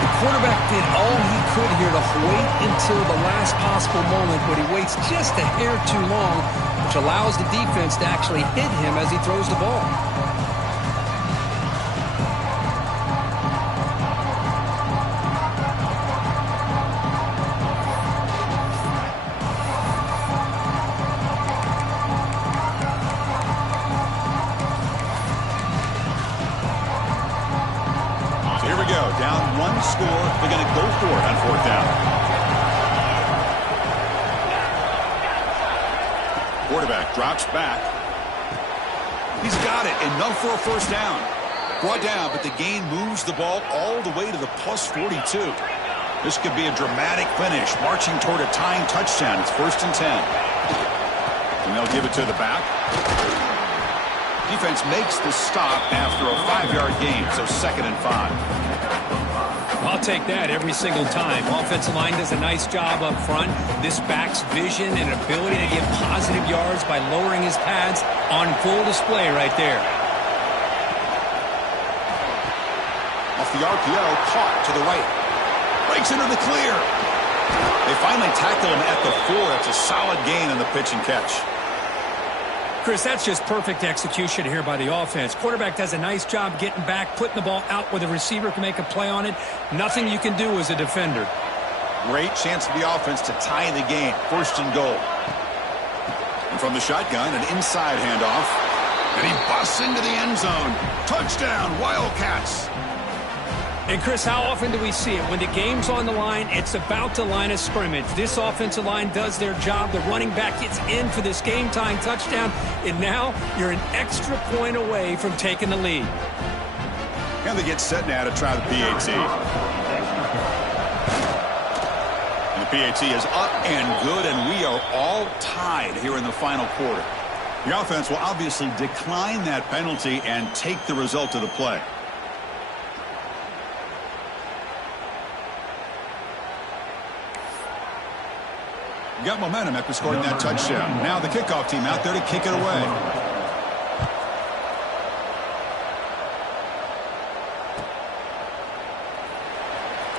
The quarterback did all he could here to wait until the last possible moment, but he waits just a hair too long, which allows the defense to actually hit him as he throws the ball. Down 1 score. They're going to go for it on 4th down. Quarterback drops back. He's got it. Enough for a first down. Brought down, but the gain moves the ball all the way to the plus 42. This could be a dramatic finish, marching toward a tying touchdown. It's 1st and 10. And they'll give it to the back. Defense makes the stop after a 5-yard gain, so 2nd and 5. I'll take that every single time. Offensive line does a nice job up front. This back's vision and ability to get positive yards by lowering his pads on full display right there. Off the RPO, caught to the right. Breaks into the clear. They finally tackle him at the 4. That's a solid gain on the pitch and catch. Chris, that's just perfect execution here by the offense. Quarterback does a nice job getting back, putting the ball out where the receiver can make a play on it. Nothing you can do as a defender. Great chance for the offense to tie the game. 1st and goal. And from the shotgun, an inside handoff. And he busts into the end zone. Touchdown, Wildcats. And, Chris, how often do we see it? When the game's on the line, it's about the line of scrimmage. This offensive line does their job. The running back gets in for this game-tying touchdown. And now you're an extra point away from taking the lead. And they get set now to try the PAT. And the PAT is up and good, and we are all tied here in the final quarter. The offense will obviously decline that penalty and take the result of the play. Got momentum after scoring that touchdown. Now the kickoff team out there to kick it away.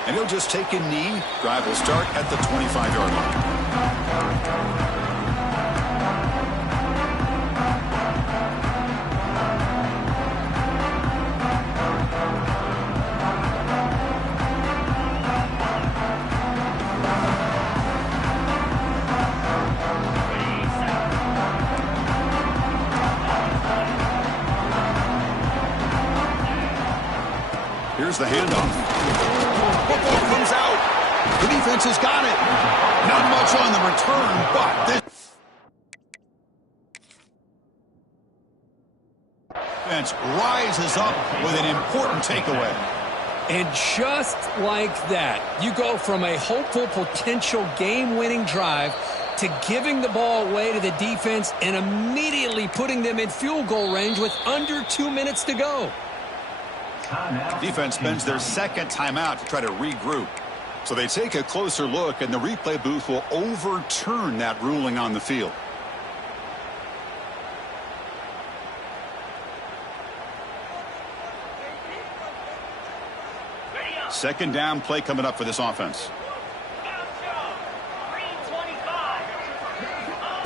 And he'll just take a knee. Drive will start at the 25-yard line. Here's the handoff. Football comes out. The defense has got it. Not much on the return, but this defense rises up with an important takeaway. And just like that, you go from a hopeful potential game-winning drive to giving the ball away to the defense and immediately putting them in field goal range with under 2 minutes to go. Defense spends their second timeout to try to regroup. So they take a closer look, and the replay booth will overturn that ruling on the field. Second down play coming up for this offense.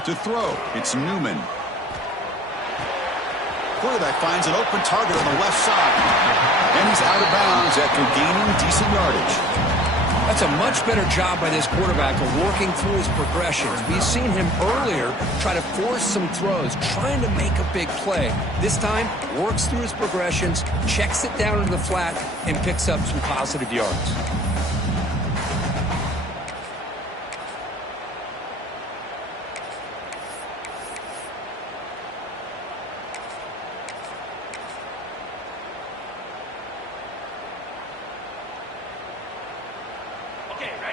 To throw, it's Newman. Quarterback finds an open target on the left side. And he's out of bounds after gaining decent yardage. That's a much better job by this quarterback of working through his progressions. We've seen him earlier try to force some throws, trying to make a big play. This time, works through his progressions, checks it down into the flat, and picks up some positive yards.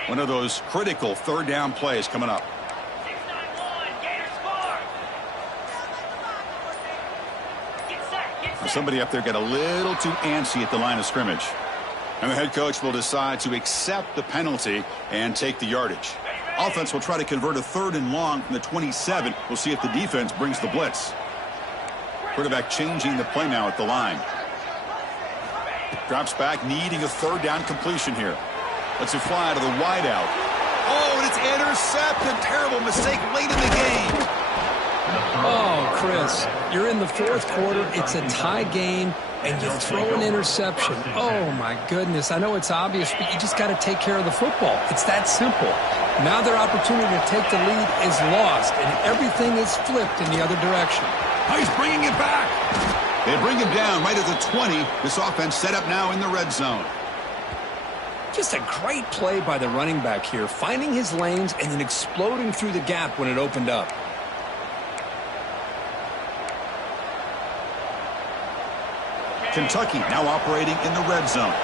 One of those critical third down plays coming up. 6-9-1, Gators score. Get set. Somebody up there got a little too antsy at the line of scrimmage. And the head coach will decide to accept the penalty and take the yardage. Offense will try to convert a 3rd and long from the 27. We'll see if the defense brings the blitz. Quarterback changing the play now at the line. Drops back, needing a 3rd down completion here. Lets it fly to the wideout. Oh, and it's intercepted. Terrible mistake late in the game. Oh, Chris, you're in the 4th quarter. It's a tie game, and you throw an interception. Oh, my goodness. I know it's obvious, but you just got to take care of the football. It's that simple. Now their opportunity to take the lead is lost, and everything is flipped in the other direction. Oh, he's bringing it back. They bring him down right at the 20. This offense set up now in the red zone. Just a great play by the running back here, finding his lanes and then exploding through the gap when it opened up. Kentucky now operating in the red zone.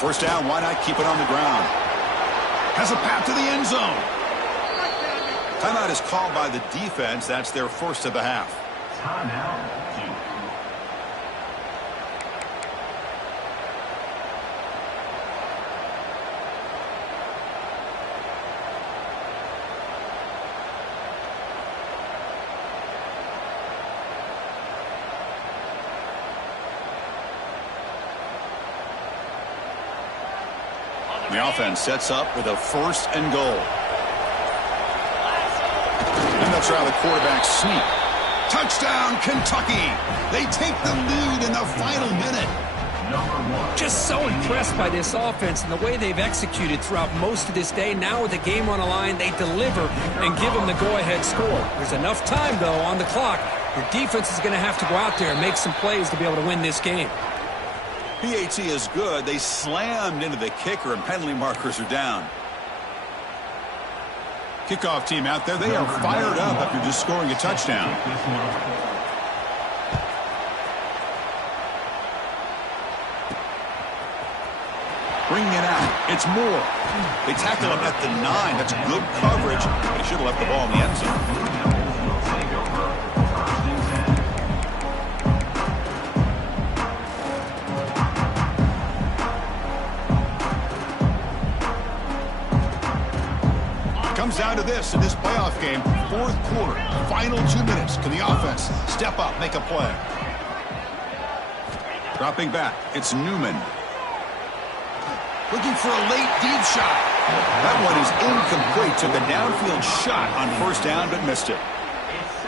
First down, why not keep it on the ground? Has a path to the end zone. Timeout is called by the defense. That's their first of the half. Timeout. The offense sets up with a 1st and goal. And they'll try the quarterback sneak. Touchdown, Kentucky! They take the lead in the final minute. Just so impressed by this offense and the way they've executed throughout most of this day. Now with the game on the line, they deliver and give them the go-ahead score. There's enough time, though, on the clock. Your defense is going to have to go out there and make some plays to be able to win this game. PAT is good. They slammed into the kicker, and penalty markers are down. Kickoff team out there. They are fired up after just scoring a touchdown. Bringing it out. It's Moore. They tackle him at the 9. That's good coverage. They should have left the ball in the end zone. Comes down to this in this playoff game. 4th quarter. Final 2 minutes. Can the offense step up, make a play? Dropping back. It's Newman. Looking for a late deep shot. That one is incomplete. Took a downfield shot on 1st down, but missed it.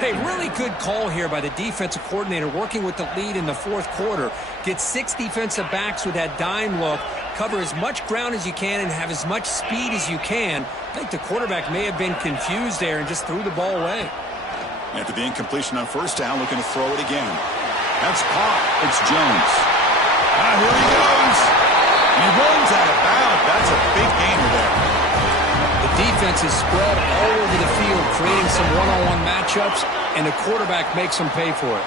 Hey, really good call here by the defensive coordinator working with the lead in the 4th quarter. Get 6 defensive backs with that dime look. Cover as much ground as you can and have as much speed as you can. I think the quarterback may have been confused there and just threw the ball away. After the incompletion on 1st down, looking to throw it again. That's caught. It's Jones. Here he goes. He runs out of bounds. That's a big gainer there. The defense is spread all over the field, creating some one-on-one matchups, and the quarterback makes them pay for it.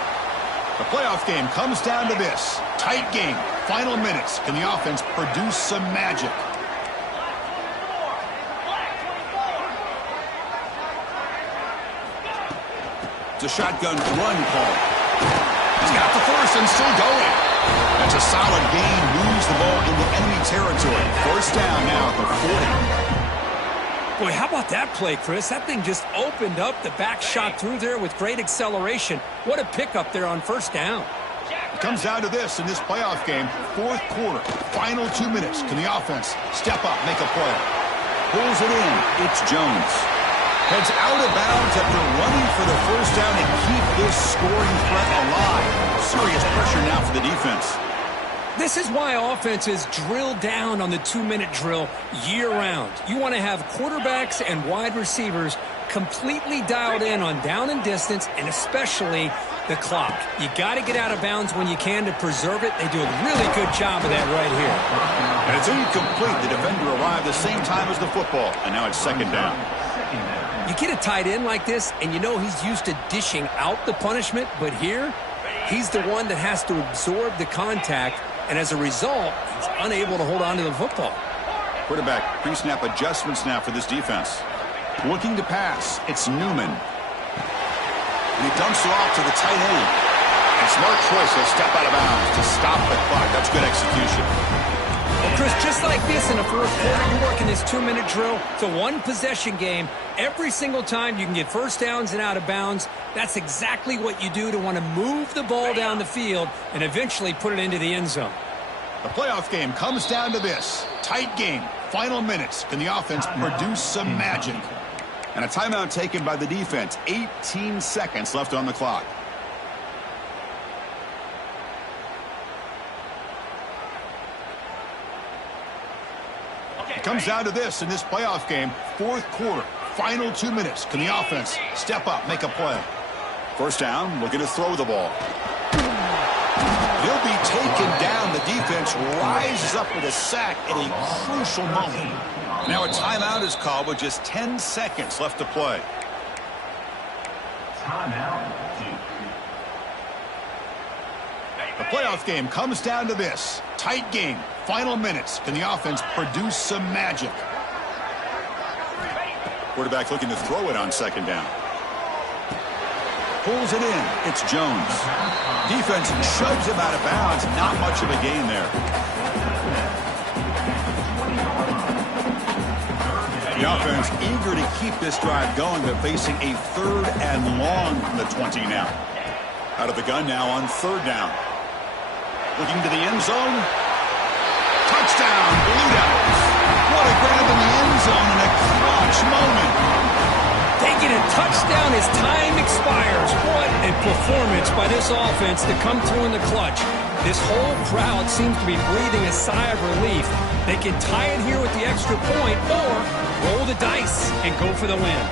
The playoff game comes down to this. Tight game. Final minutes. Can the offense produce some magic? It's a shotgun run call. He's got the 1st and still going. That's a solid gain. Moves the ball into enemy territory. 1st down now at the 40. Boy, how about that play, Chris? That thing just opened up. The back shot through there with great acceleration. What a pickup there on 1st down. It comes down to this in this playoff game. 4th quarter. Final 2 minutes. Can the offense step up, make a play? Pulls it in. It's Jones. Heads out of bounds after running for the 1st down and keep this scoring threat alive. Serious pressure now for the defense. This is why offenses drill down on the 2-minute drill year-round. You want to have quarterbacks and wide receivers completely dialed in on down and distance, and especially the clock. You got to get out of bounds when you can to preserve it. They do a really good job of that right here. And it's incomplete. The defender arrived the same time as the football, and now it's 2nd down. You get a tight end like this, and you know he's used to dishing out the punishment, but here, he's the one that has to absorb the contact, and as a result, he's unable to hold on to the football. Quarterback pre-snap adjustments now for this defense. Looking to pass, it's Newman. And he dumps it off to the tight end. And smart choice, he'll step out of bounds to stop the clock. That's good execution. Well, Chris, just like this in the 1st quarter, you're working this 2-minute drill. It's a one-possession game. Every single time you can get 1st downs and out of bounds, that's exactly what you do to want to move the ball down the field and eventually put it into the end zone. The playoff game comes down to this. Tight game. Final minutes. Can the offense produce some magic? And a timeout taken by the defense. 18 seconds left on the clock. It comes down to this in this playoff game. 4th quarter. Final 2 minutes. Can the offense step up, make a play? 1st down, looking to throw the ball. He'll be taken down. The defense rises up with a sack at a crucial moment. Now a timeout is called with just 10 seconds left to play. The playoff game comes down to this. Tight game. Final minutes. Can the offense produce some magic? Quarterback looking to throw it on 2nd down. Pulls it in. It's Jones. Defense shoves him out of bounds. Not much of a gain there. The offense eager to keep this drive going, but facing a 3rd and long from the 20 now. Out of the gun now on 3rd down. Looking to the end zone. Touchdown, Blue Devils. what a grab in the end zone in a clutch moment. They get a touchdown as time expires. What a performance by this offense to come through in the clutch. This whole crowd seems to be breathing a sigh of relief. They can tie it here with the extra point or roll the dice and go for the win.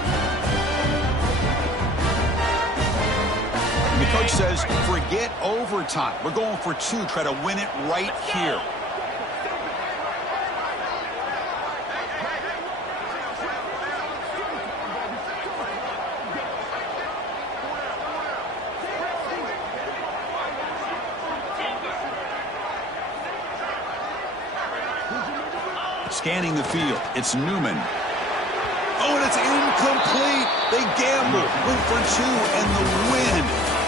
And the coach says, forget overtime. We're going for 2. Try to win it right here. Scanning the field, it's Newman. Oh, and it's incomplete. They gamble, went for 2 and the win,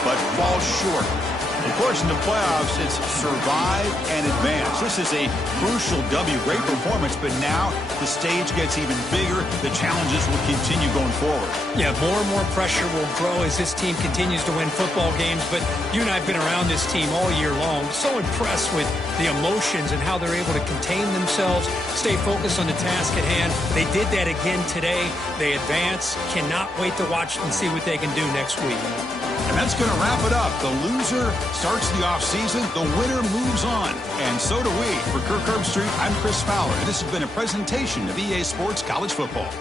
but fall short. Of course, in the playoffs, it's survive and advance. This is a crucial W. Great performance, but now the stage gets even bigger. The challenges will continue going forward. Yeah, more and more pressure will grow as this team continues to win football games, but you and I have been around this team all year long. So impressed with the emotions and how they're able to contain themselves, stay focused on the task at hand. They did that again today. They advance. Cannot wait to watch and see what they can do next week. And that's going to wrap it up. The loser starts the offseason. The winner moves on. And so do we. For Kirk Herbstreit, I'm Chris Fowler. And this has been a presentation of EA Sports College Football.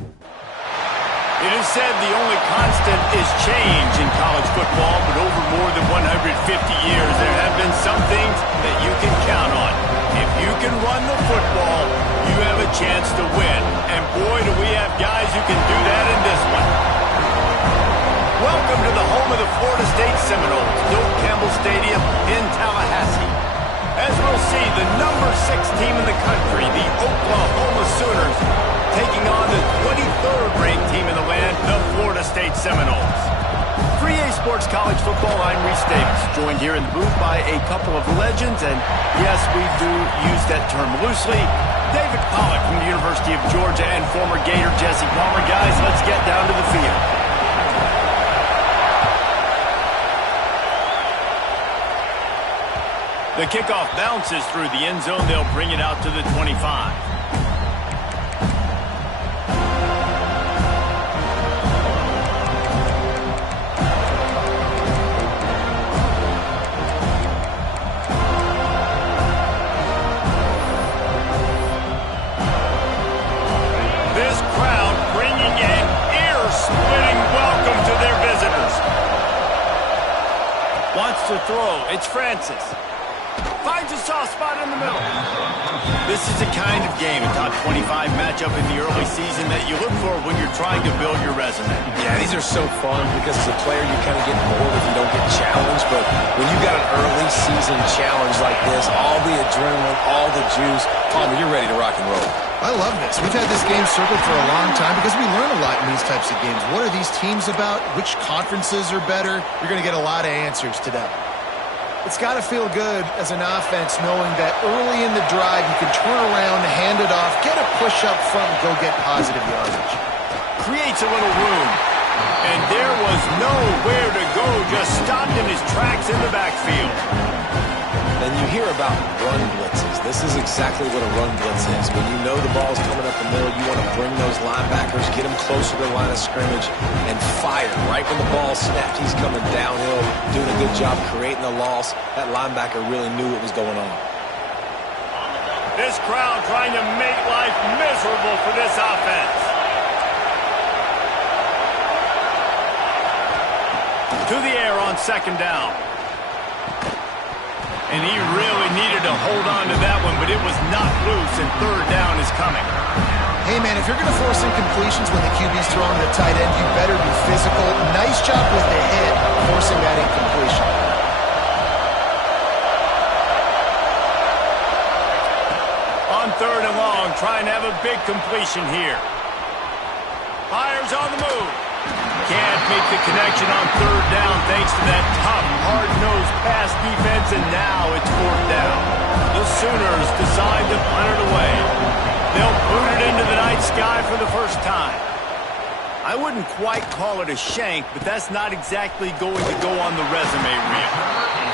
It is said the only constant is change in college football, but over more than 150 years, there have been some things that you can count on. If you can run the football, you have a chance to win. And boy, do we have guys who can do that in this one. Welcome to the home of the Florida State Seminoles, Doak Campbell Stadium in Tallahassee. As we'll see, the number 6 team in the country, the Oklahoma Sooners, taking on the 23rd ranked team in the land, the Florida State Seminoles. For EA Sports College Football, I'm Reese Davis, joined here in the booth by a couple of legends, and yes, we do use that term loosely. David Pollack from the University of Georgia and former Gator Jesse Palmer. Guys, let's get down to the field. The kickoff bounces through the end zone. They'll bring it out to the 25. This crowd bringing an ear-splitting welcome to their visitors. Wants to throw. It's Francis. Finds a soft spot in the middle. This is the kind of game, a top 25 matchup in the early season that you look for when you're trying to build your resume. Yeah, these are so fun because as a player you kind of get bored if you don't get challenged, but when you got an early season challenge like this, all the adrenaline, all the juice, Palmer, you're ready to rock and roll. I love this. We've had this game circled for a long time because we learn a lot in these types of games. What are these teams about? Which conferences are better? You're going to get a lot of answers today. It's got to feel good as an offense knowing that early in the drive you can turn around, hand it off, get a push up front, and go get positive yardage. Creates a little room. And there was nowhere to go, just stopped in his tracks in the backfield. And you hear about run blitzes. This is exactly what a run blitz is. When you know the ball's coming up the middle, you want to bring those linebackers, get them closer to the line of scrimmage, and fire. Right when the ball snapped, he's coming downhill, doing a good job creating the loss. That linebacker really knew what was going on. This crowd trying to make life miserable for this offense. To the air on second down. And he really needed to hold on to that one, but it was not loose, and third down is coming. Hey, man, if you're going to force incompletions when the QB's throwing to the tight end, you better be physical. Nice job with the hit, forcing that incompletion. On third and long, trying to have a big completion here. Fires on the move. Can't make the connection on third down thanks to that tough, hard-nosed pass defense, and now it's fourth down. The Sooners decide to punt it away. They'll boot it into the night sky for the first time. I wouldn't quite call it a shank, but that's not exactly going to go on the resume reel.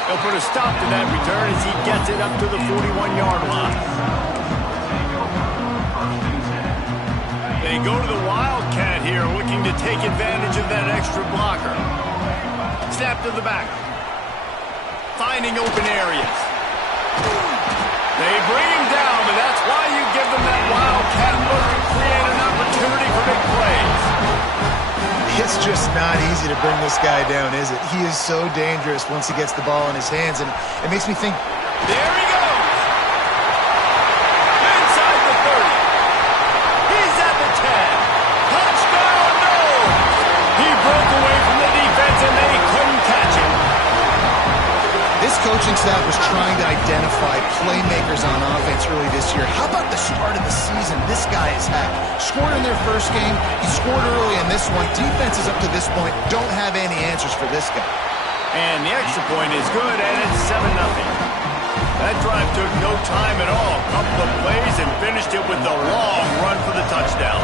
They'll put a stop to that return as he gets it up to the 41-yard line. They go to the Wildcat here, looking to take advantage of that extra blocker. Snap to the back. Finding open areas. They bring him down, but that's why you give them that Wildcat look to create an opportunity for big plays. It's just not easy to bring this guy down, is it? He is so dangerous once he gets the ball in his hands, and it makes me think... There he goes! Inside the 30. He's at the 10. Touchdown, no! He broke away from the defense, and they couldn't catch him. This coaching staff was trying to identify playmakers on offense early this year. How about the start of the season? This guy is hacked. Scored in their first game. He scored early in this one. Defenses up to this point don't have any answers for this guy. And the extra point is good, and it's 7-0. That drive took no time at all. Couple of plays and finished it with the long run for the touchdown.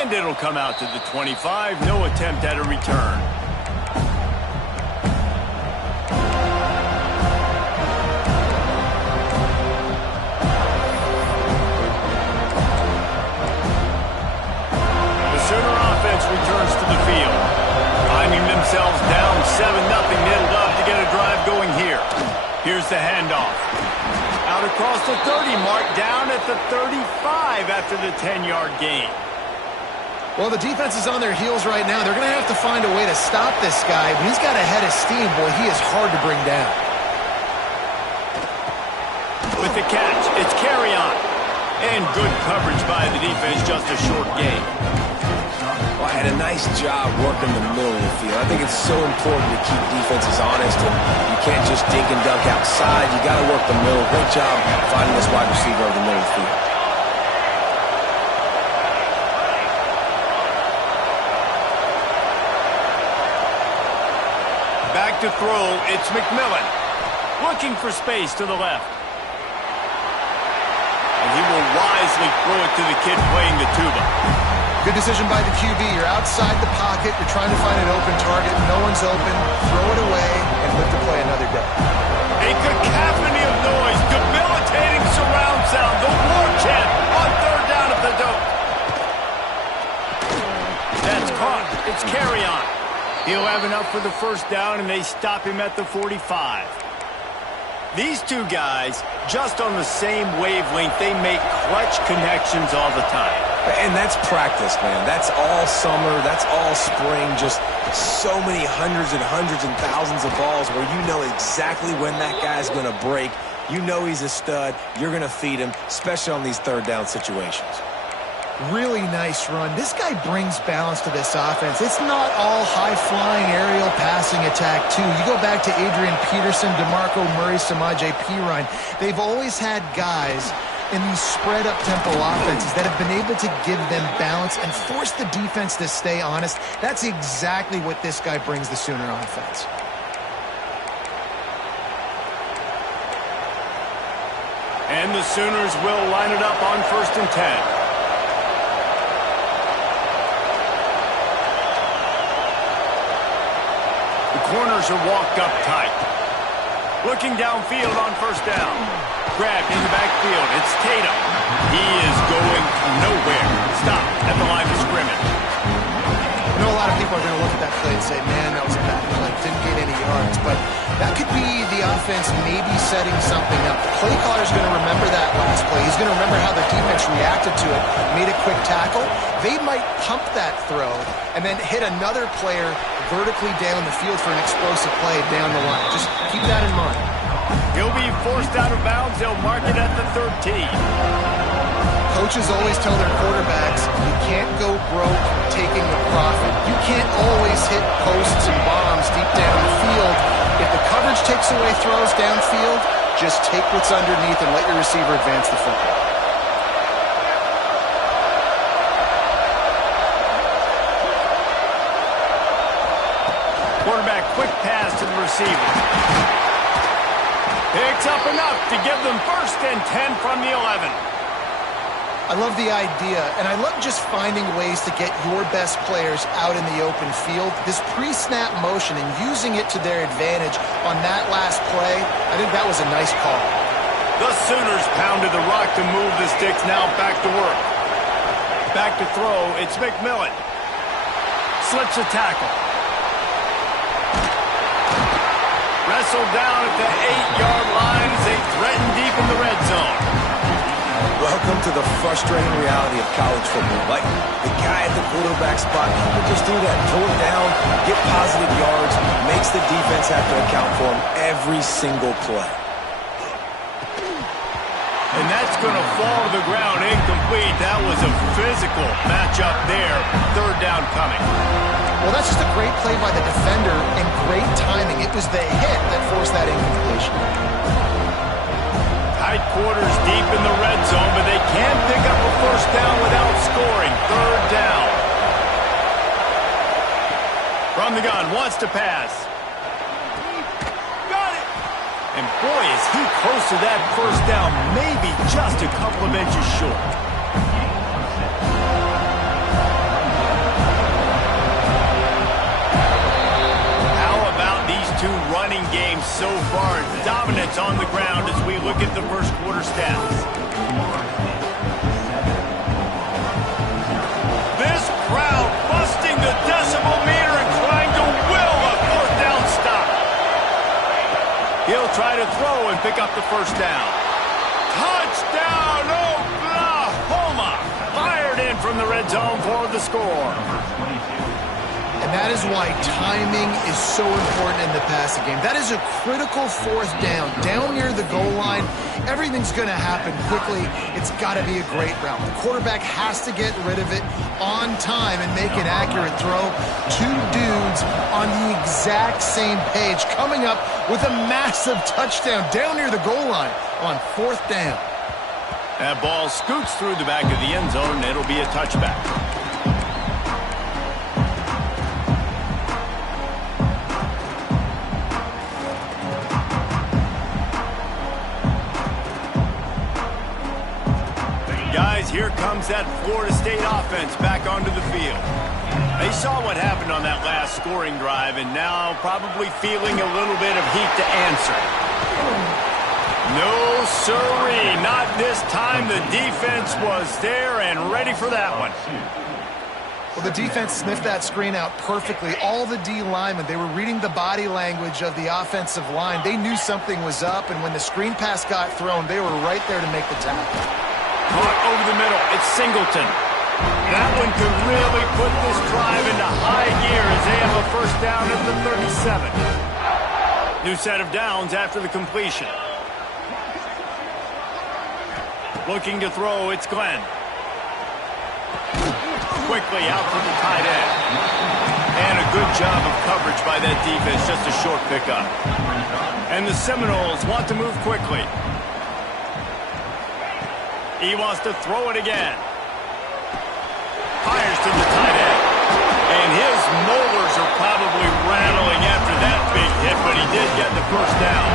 And it'll come out to the 25. No attempt at a return. The Sooner offense returns to the field. Finding themselves down Here's the handoff. Out across the 30 mark, down at the 35 after the 10-yard gain. Well, the defense is on their heels right now. They're going to have to find a way to stop this guy. But he's got a head of steam. Boy, he is hard to bring down. With the catch, it's carry on. And good coverage by the defense, just a short gain. Well, I had a nice job working the middle of the field. I think it's so important to keep defenses honest, and you can't just dink and dunk outside. You got to work the middle. Great job finding this wide receiver over the middle of the field. Back to throw, it's McMillan. Looking for space to the left. And he will wisely throw it to the kid playing the tuba. Good decision by the QB. You're outside the pocket. You're trying to find an open target. No one's open. Throw it away and live to play another day. A cacophony of noise. Debilitating surround sound. The war chant on third down at the dope. That's caught. It's carry on. He'll have enough for the first down, and they stop him at the 45. These two guys, just on the same wavelength, they make clutch connections all the time. And that's practice, man. That's all summer. That's all spring. Just so many hundreds and thousands of balls where you know exactly when that guy's going to break. You know he's a stud. You're going to feed him, especially on these third down situations. Really nice run. This guy brings balance to this offense. It's not all high-flying aerial passing attack, too. You go back to Adrian Peterson, DeMarco Murray, Samaje Perine. They've always had guys in these spread-up tempo offenses that have been able to give them balance and force the defense to stay honest. That's exactly what this guy brings the Sooner offense. And the Sooners will line it up on 1st and 10. Corners are walked up tight. Looking downfield on 1st down. Grabbed in the backfield. It's Tatum. He is going nowhere. Stop at the line of scrimmage. I know a lot of people are going to look at that play and say, man, that was a bad play. Didn't get any yards. But that could be the offense maybe setting something up. The play caller's going to remember that last play. He's going to remember how the defense reacted to it, made a quick tackle. They might pump that throw and then hit another player vertically down the field for an explosive play down the line. Just keep that in mind. He'll be forced out of bounds. They'll mark it at the 13. Coaches always tell their quarterbacks, you can't go broke taking the profit. You can't always hit posts and bombs deep down the field. If the coverage takes away throws downfield, just take what's underneath and let your receiver advance the football. Quarterback, quick pass to the receiver. Picks up enough to give them 1st and 10 from the 11. I love the idea, and I love just finding ways to get your best players out in the open field. This pre-snap motion and using it to their advantage on that last play, I think that was a nice call. The Sooners pounded the rock to move the sticks, now back to work. Back to throw, it's McMillan. Slips a tackle. Wrestled down at the 8-yard line as they threaten deep in the red zone. Welcome to the frustrating reality of college football. Like, the guy at the quarterback spot, he can just do that. Throw it down, get positive yards, makes the defense have to account for him every single play. And that's going to fall to the ground incomplete. That was a physical matchup there. 3rd down coming. Well, that's just a great play by the defender and great timing. It was the hit that forced that incompletion. Tight quarters deep in the red zone, but they can't pick up a 1st down without scoring. 3rd down. From the gun, wants to pass. Got it! And boy, is he close to that 1st down, maybe just a couple of inches short. Running game so far, dominance on the ground as we look at the 1st quarter stats. This crowd busting the decibel meter and trying to will a 4th down stop. He'll try to throw pick up the first down. Touchdown, Oklahoma! Fired in from the red zone for the score. And that is why timing is so important in the passing game. That is a critical fourth down. Down near the goal line, everything's going to happen quickly. It's got to be a great route. The quarterback has to get rid of it on time and make an accurate throw. Two dudes on the exact same page coming up with a massive touchdown down near the goal line on fourth down. That ball scoots through the back of the end zone, and it'll be a touchback. Here comes that Florida State offense back onto the field. They saw what happened on that last scoring drive and now probably feeling a little bit of heat to answer. No siree, not this time. The defense was there and ready for that one. Well, the defense sniffed that screen out perfectly. All the D linemen, they were reading the body language of the offensive line. They knew something was up, and when the screen pass got thrown, they were right there to make the tackle. Caught over the middle. It's Singleton. That one could really put this drive into high gear as they have a first down at the 37. New set of downs after the completion. Looking to throw, it's Glenn. Quickly out for the tight end. And a good job of coverage by that defense, just a short pickup. And the Seminoles want to move quickly. He wants to throw it again. Fires to the tight end. And his molars are probably rattling after that big hit, but he did get the first down.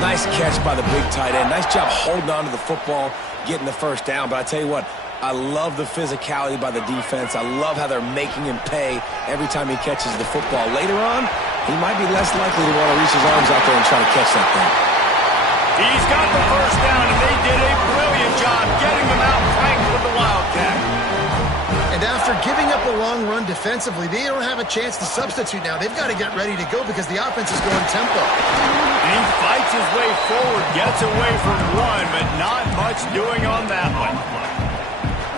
Nice catch by the big tight end. Nice job holding on to the football, getting the first down. But I tell you what, I love the physicality by the defense. I love how they're making him pay every time he catches the football. Later on, he might be less likely to want to reach his arms out there and try to catch that thing. He's got the first down, and they did a brilliant job getting him out flanked with the Wildcat. And after giving up a long run defensively, they don't have a chance to substitute now. They've got to get ready to go because the offense is going tempo. And he fights his way forward, gets away from one, but not much doing on that one.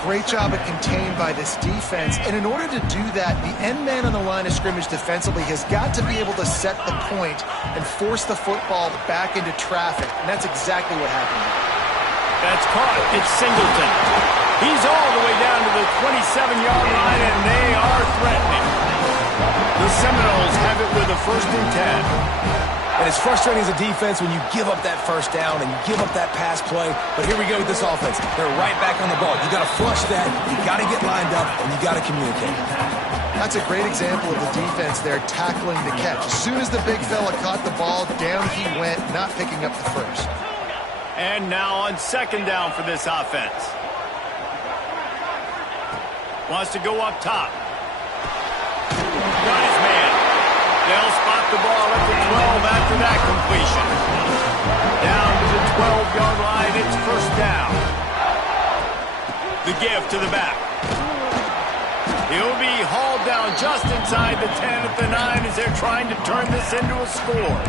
Great job at contained by this defense. And in order to do that, the end man on the line of scrimmage defensively has got to be able to set the point and force the football back into traffic. And that's exactly what happened. That's caught. It's Singleton. He's all the way down to the 27-yard line, and they are threatening. The Seminoles have it with a 1st and 10. And it's frustrating as a defense when you give up that first down and you give up that pass play. But here we go with this offense. They're right back on the ball. You got to flush that. You got to get lined up, and you got to communicate. That's a great example of the defense there tackling the catch. As soon as the big fella caught the ball, down he went, not picking up the first. And now on 2nd down for this offense. Wants to go up top. Got his man. They'll spot the ball at the 12 after that completion. Down to the 12-yard line, it's 1st down. The give to the back. He'll be hauled down just inside the 10 at the 9 as they're trying to turn this into a score.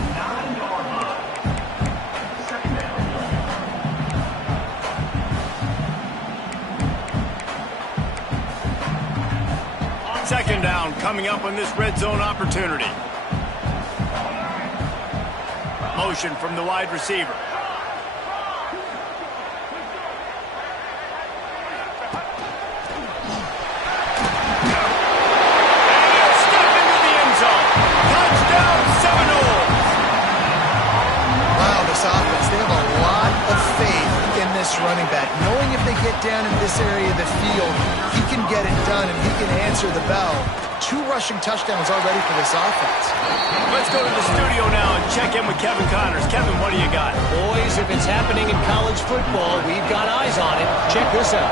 Second down coming up on this red zone opportunity. Motion from the wide receiver. Running back, knowing if they get down in this area of the field, he can get it done and he can answer the bell. 2 rushing touchdowns already for this offense. Let's go to the studio now and check in with Kevin Connors. Kevin, what do you got? Boys, if it's happening in college football, we've got eyes on it. Check this out.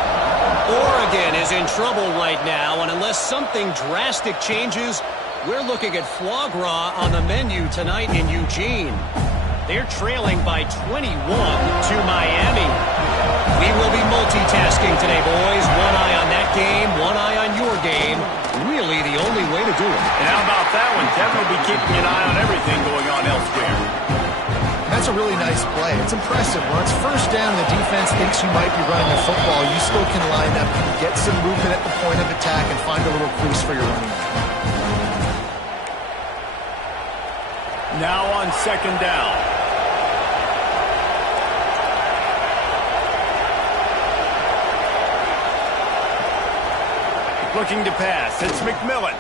Oregon is in trouble right now, and unless something drastic changes, we're looking at foie gras on the menu tonight in Eugene. They're trailing by 21 to Miami. We will be multitasking today, boys. One eye on that game, one eye on your game. Really the only way to do it. And how about that one? Kevin will be keeping an eye on everything going on elsewhere. That's a really nice play. It's impressive. When it's first down and the defense thinks you might be running the football, you still can line up, you can get some movement at the point of attack and find a little crease for your running back. Now on second down. Looking to pass. It's McMillan.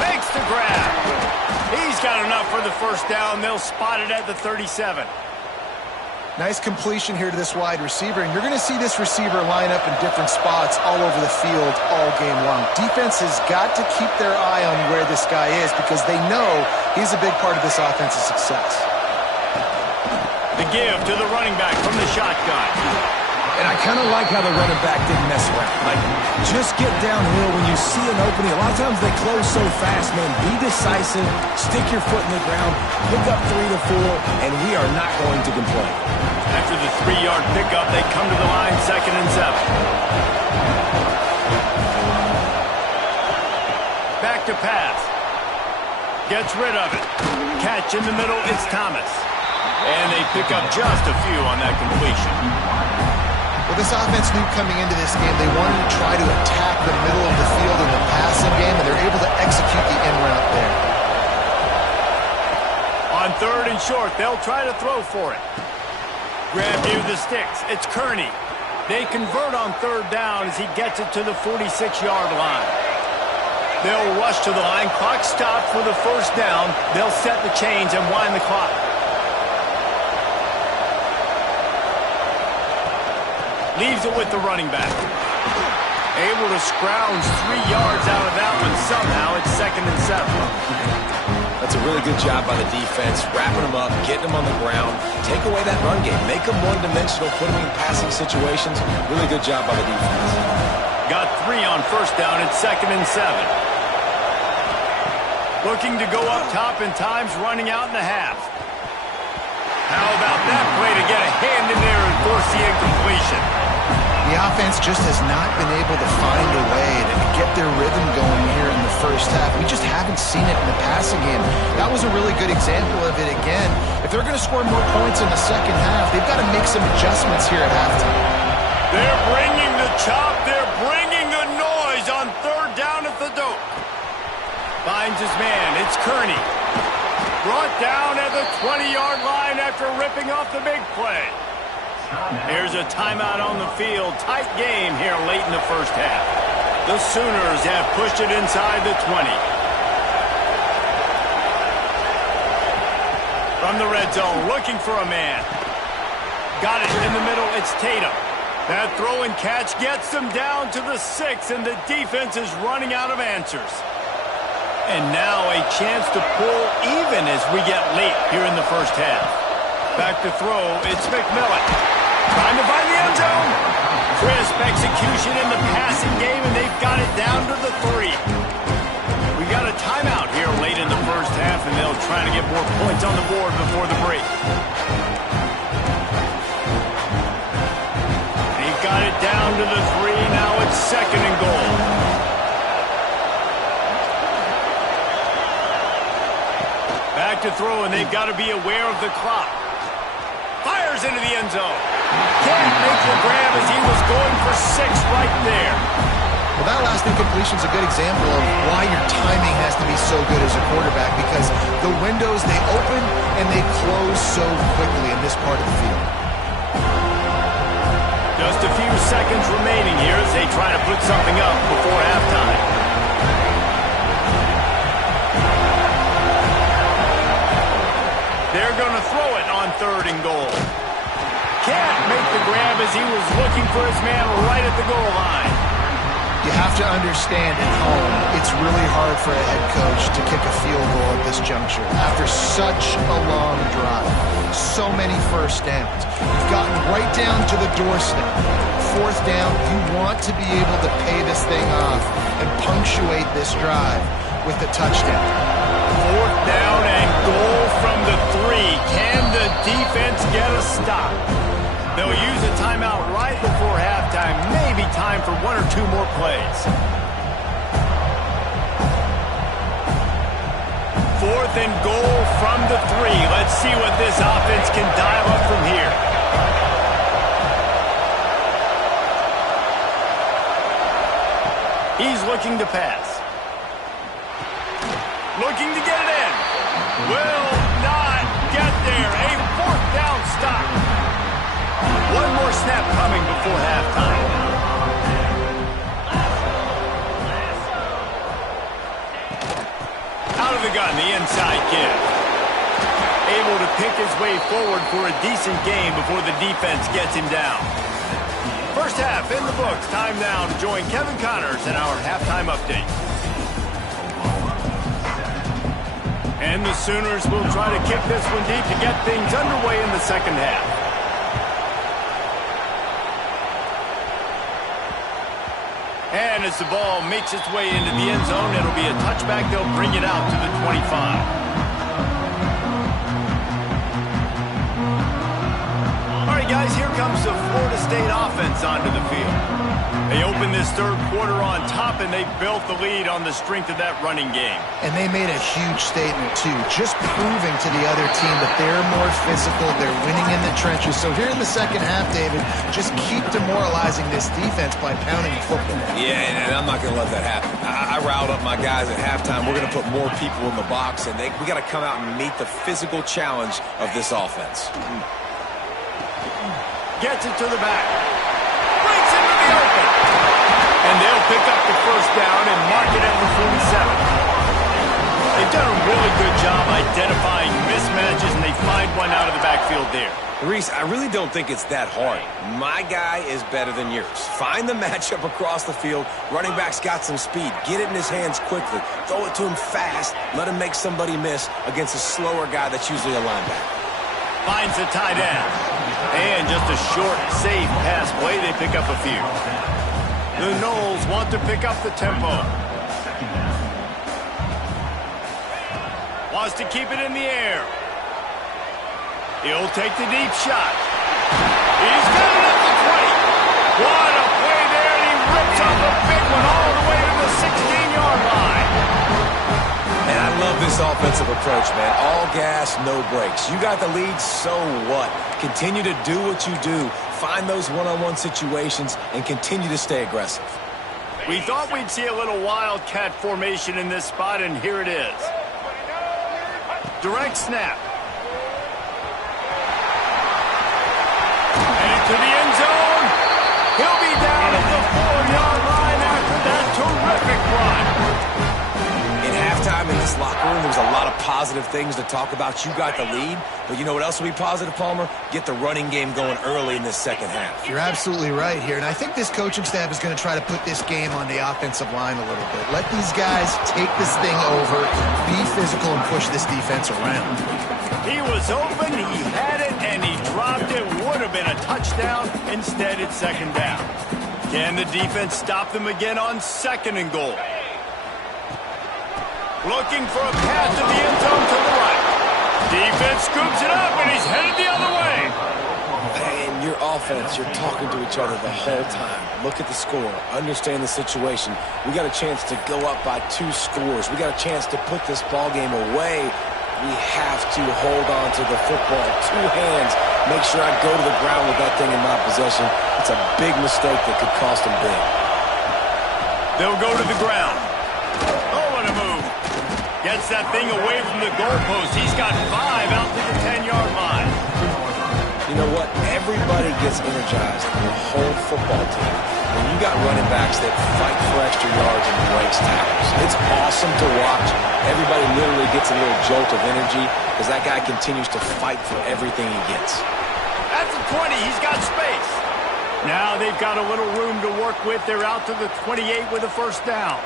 Makes the grab. He's got enough for the first down. They'll spot it at the 37. Nice completion here to this wide receiver, and you're going to see this receiver line up in different spots all over the field all game long. Defense has got to keep their eye on where this guy is because they know he's a big part of this offense's success. The give to the running back from the shotgun. And I kind of like how the running back didn't mess around. Like, just get downhill when you see an opening. A lot of times they close so fast, man. Be decisive, stick your foot in the ground, pick up 3 to 4, and we are not going to complain. After the 3-yard pickup, they come to the line, 2nd and 7. Back to pass. Gets rid of it. Catch in the middle, it's Thomas. And they pick up just a few on that completion. Well, this offense knew coming into this game they wanted to try to attack the middle of the field in the passing game, and they're able to execute the in route there. On 3rd and short, they'll try to throw for it. Grab near the sticks. It's Kearney. They convert on 3rd down as he gets it to the 46-yard line. They'll rush to the line. Clock stopped for the first down. They'll set the chains and wind the clock. Leaves it with the running back. Able to scrounge 3 yards out of that one somehow. It's 2nd and 7. That's a really good job by the defense, wrapping them up, getting them on the ground, take away that run game, make them one-dimensional, put them in passing situations. Really good job by the defense. Got 3 on first down. It's 2nd and 7. Looking to go up top in times, running out in the half. How about that play to get a hand in there and force the incompletion? The offense just has not been able to find a way to get their rhythm going here in the first half. We just haven't seen it in the passing game. That was a really good example of it again. If they're going to score more points in the second half, they've got to make some adjustments here at halftime. They're bringing the chop. They're bringing the noise on 3rd down at the Doak. Finds his man. It's Kearney. Brought down at the 20-yard line after ripping off the big play. Here's a timeout on the field. Tight game here late in the first half. The Sooners have pushed it inside the 20. From the red zone, looking for a man. Got it in the middle. It's Tatum. That throw and catch gets them down to the 6, and the defense is running out of answers. And now a chance to pull even as we get late here in the first half. Back to throw, it's McMillan. Trying to find the end zone. Crisp execution in the passing game, and they've got it down to the 3. We got a timeout here late in the first half, and they'll try to get more points on the board before the break. They've got it down to the 3. Now it's 2nd and goal. Back to throw, and they've got to be aware of the clock. Fires into the end zone. Can't make the grab as he was going for 6 right there. Well, that last incompletion is a good example of why your timing has to be so good as a quarterback, because the windows, they open and they close so quickly in this part of the field. Just a few seconds remaining here as they try to put something up before halftime. They're going to throw it on 3rd and goal. Can't make the grab as he was looking for his man right at the goal line. You have to understand at home, it's really hard for a head coach to kick a field goal at this juncture. After such a long drive, so many first downs, you've gotten right down to the doorstep. 4th down, you want to be able to pay this thing off and punctuate this drive with a touchdown. 4th down and goal from the 3. Can the defense get a stop? They'll use a timeout right before halftime. Maybe time for 1 or 2 more plays. 4th and goal from the 3. Let's see what this offense can dial up from here. He's looking to pass. Looking to get it in. Will not get there. A 4th down stop. One more snap coming before halftime. Out of the gun, the inside give. Able to pick his way forward for a decent game before the defense gets him down. First half in the books. Time now to join Kevin Connors in our halftime update. And the Sooners will try to kick this one deep to get things underway in the second half. And as the ball makes its way into the end zone, it'll be a touchback. They'll bring it out to the 25. All right, guys, here comes the Florida State offense onto the field. They opened this third quarter on top, and they built the lead on the strength of that running game. And they made a huge statement, too, just proving to the other team that they're more physical, they're winning in the trenches. So here in the second half, David, just keep demoralizing this defense by pounding the football. Yeah, and I'm not going to let that happen. I riled up my guys at halftime. We're going to put more people in the box, and we got to come out and meet the physical challenge of this offense. Gets it to the back. Breaks into the open. And they'll pick up the first down and mark it at the 47. They've done a really good job identifying mismatches, and they find one out of the backfield there. Reese, I really don't think it's that hard. My guy is better than yours. Find the matchup across the field. Running back's got some speed. Get it in his hands quickly. Throw it to him fast. Let him make somebody miss against a slower guy that's usually a linebacker. Finds the tight end. And just a short, safe pass play. They pick up a few. The Noles want to pick up the tempo. Wants to keep it in the air. He'll take the deep shot. He's got it at the 20. What a play there, and he rips off a big one all the way to the 16-yard line. And I love this offensive approach, man. All gas, no brakes. You got the lead, so what? Continue to do what you do. Find those one-on-one situations and continue to stay aggressive. We thought we'd see a little wildcat formation in this spot, and here it is. Direct snap. And into the end zone. He'll be down at the 4-yard line after that terrific run. In halftime in this locker room, there's a lot of positive things to talk about. You got the lead, but you know what else will be positive, Palmer? Get the running game going early in this second half. You're absolutely right here, and I think this coaching staff is going to try to put this game on the offensive line a little bit. Let these guys take this thing over, be physical, and push this defense around. He was open, he had it, and he dropped it. Would have been a touchdown. Instead, it's second down. Can the defense stop them again on second and goal? Looking for a pass to the end zone to the right. Defense scoops it up, and he's headed the other way. And your offense, you're talking to each other the whole time. Look at the score. Understand the situation. We got a chance to go up by 2 scores. We got a chance to put this ball game away. We have to hold on to the football. 2 hands. Make sure I go to the ground with that thing in my possession. It's a big mistake that could cost them big. They'll go to the ground. Oh, what a move. Gets that thing away from the goalpost. He's got 5 out to the 10-yard line. You know what? Everybody gets energized in the whole football team when you got running backs that fight for extra yards and breaks tackles. It's awesome to watch. Everybody literally gets a little jolt of energy as that guy continues to fight for everything he gets. At the 20, he's got space. Now they've got a little room to work with. They're out to the 28 with a first down.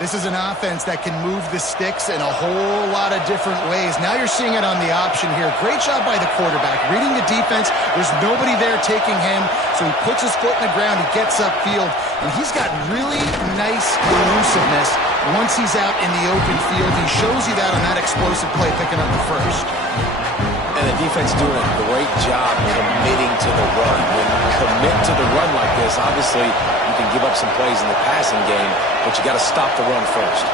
This is an offense that can move the sticks in a whole lot of different ways. Now you're seeing it on the option here. Great job by the quarterback. Reading the defense, there's nobody there taking him, so he puts his foot in the ground, he gets upfield, and he's got really nice elusiveness once he's out in the open field. He shows you that on that explosive play picking up the first. And the defense doing a great job committing to the run. When you commit to the run like this, obviously you can give up some plays in the passing game, but you got to stop the run first.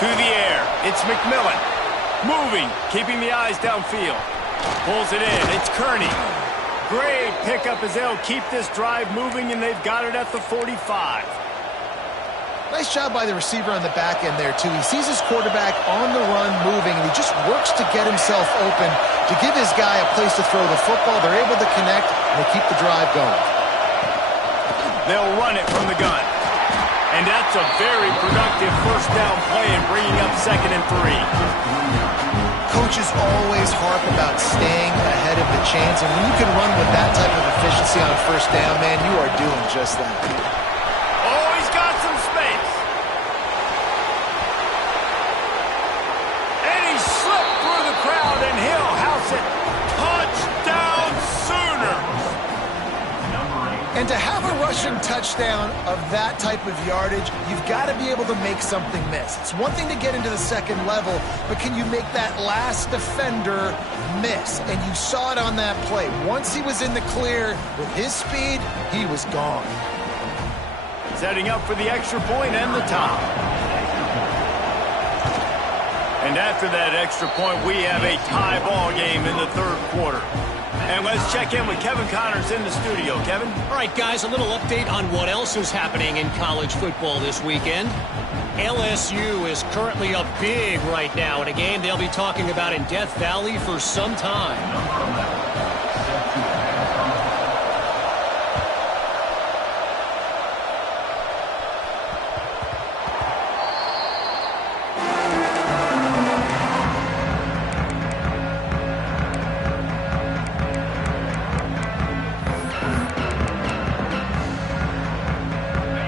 To the air. It's McMillan. Moving, keeping the eyes downfield. Pulls it in. It's Kearney. Great pickup as they'll keep this drive moving, and they've got it at the 45. Nice job by the receiver on the back end there, too. He sees his quarterback on the run moving, and he just works to get himself open to give his guy a place to throw the football. They're able to connect, and they keep the drive going. They'll run it from the gun. And that's a very productive first down play and bringing up 2nd and 3. Coaches always harp about staying ahead of the chains, and when you can run with that type of efficiency on first down, man, you are doing just that. Oh, he's got some space. And he slipped through the crowd, and he'll house it. Touchdown Sooners! And to have a rushing touchdown of that type of yardage, you've got to be able to make something miss. It's one thing to get into the second level, but can you make that last defender miss? And you saw it on that play. Once he was in the clear with his speed, he was gone. Setting up for the extra point and the top. And after that extra point, we have a tie ball game in the 3rd quarter. And let's check in with Kevin Connors in the studio. Kevin? All right, guys, a little update on what else is happening in college football this weekend. LSU is currently up big right now in a game they'll be talking about in Death Valley for some time.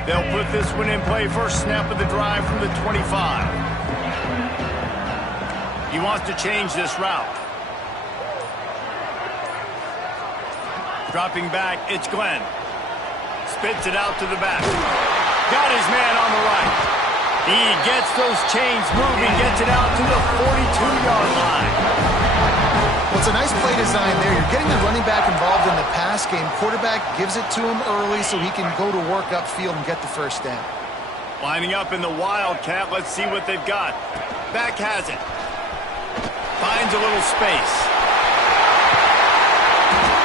They'll put this one in play first snap of the drive from the 25. He wants to change this route. Dropping back, it's Glenn. Spits it out to the back. Got his man on the right. He gets those chains moving, gets it out to the 42-yard line. Well, it's a nice play design there. You're getting the running back involved in the pass game. Quarterback gives it to him early so he can go to work upfield and get the first down. Lining up in the Wildcat. Let's see what they've got. Back has it. Finds a little space.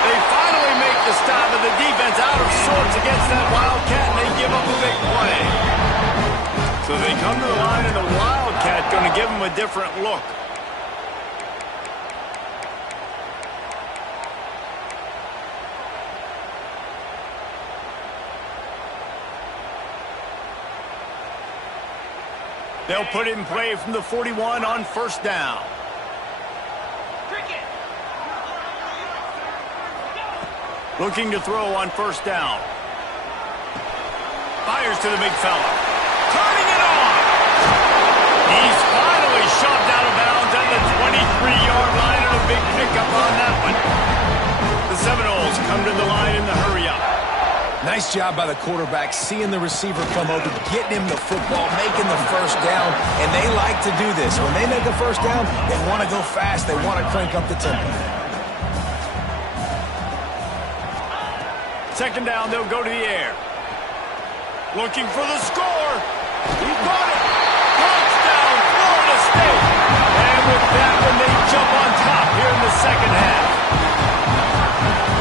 They finally make the stop, and the defense out of sorts against that Wildcat, and they give up a big play. So they come to the line, and the Wildcat going to give them a different look. They'll put it in play from the 41 on first down. Looking to throw on first down. Fires to the big fella. Turning it on. He's finally shoved out of bounds at the 23-yard line, and a big pickup on that one. The Seminoles come to the line in the hurry-up. Nice job by the quarterback, seeing the receiver come open, getting him the football, making the first down, and they like to do this. When they make a first down, they want to go fast. They want to crank up the tempo. Second down, they'll go to the air. Looking for the score. He got it. Touchdown, Florida State. And with that one, they jump on top here in the second half.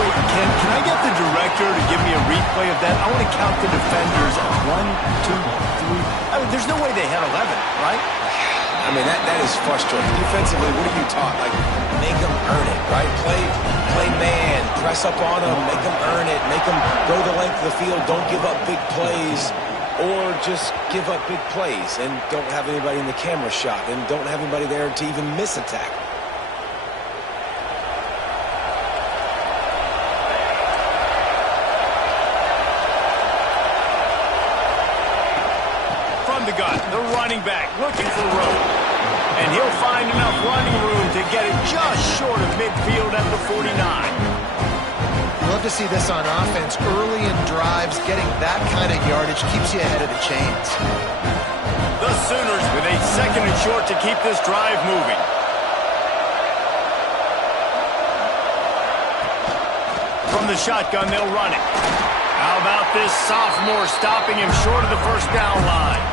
Wait, can I get the director to give me a replay of that? I want to count the defenders. 1, 2, 3. I mean, there's no way they had 11, right? I mean, that is frustrating. Defensively, what are you taught? Like, make them earn it, right? Play man, press up on them, make them earn it, make them go the length of the field, don't give up big plays, or just give up big plays and don't have anybody in the camera shot and don't have anybody there to even miss a tackle. From the gun, the running back looking for room. And he'll find enough running room to get it just short of midfield at the 49. Love to see this on offense. Early in drives, getting that kind of yardage keeps you ahead of the chains. The Sooners with a second and short to keep this drive moving. From the shotgun, they'll run it. How about this sophomore stopping him short of the first down line?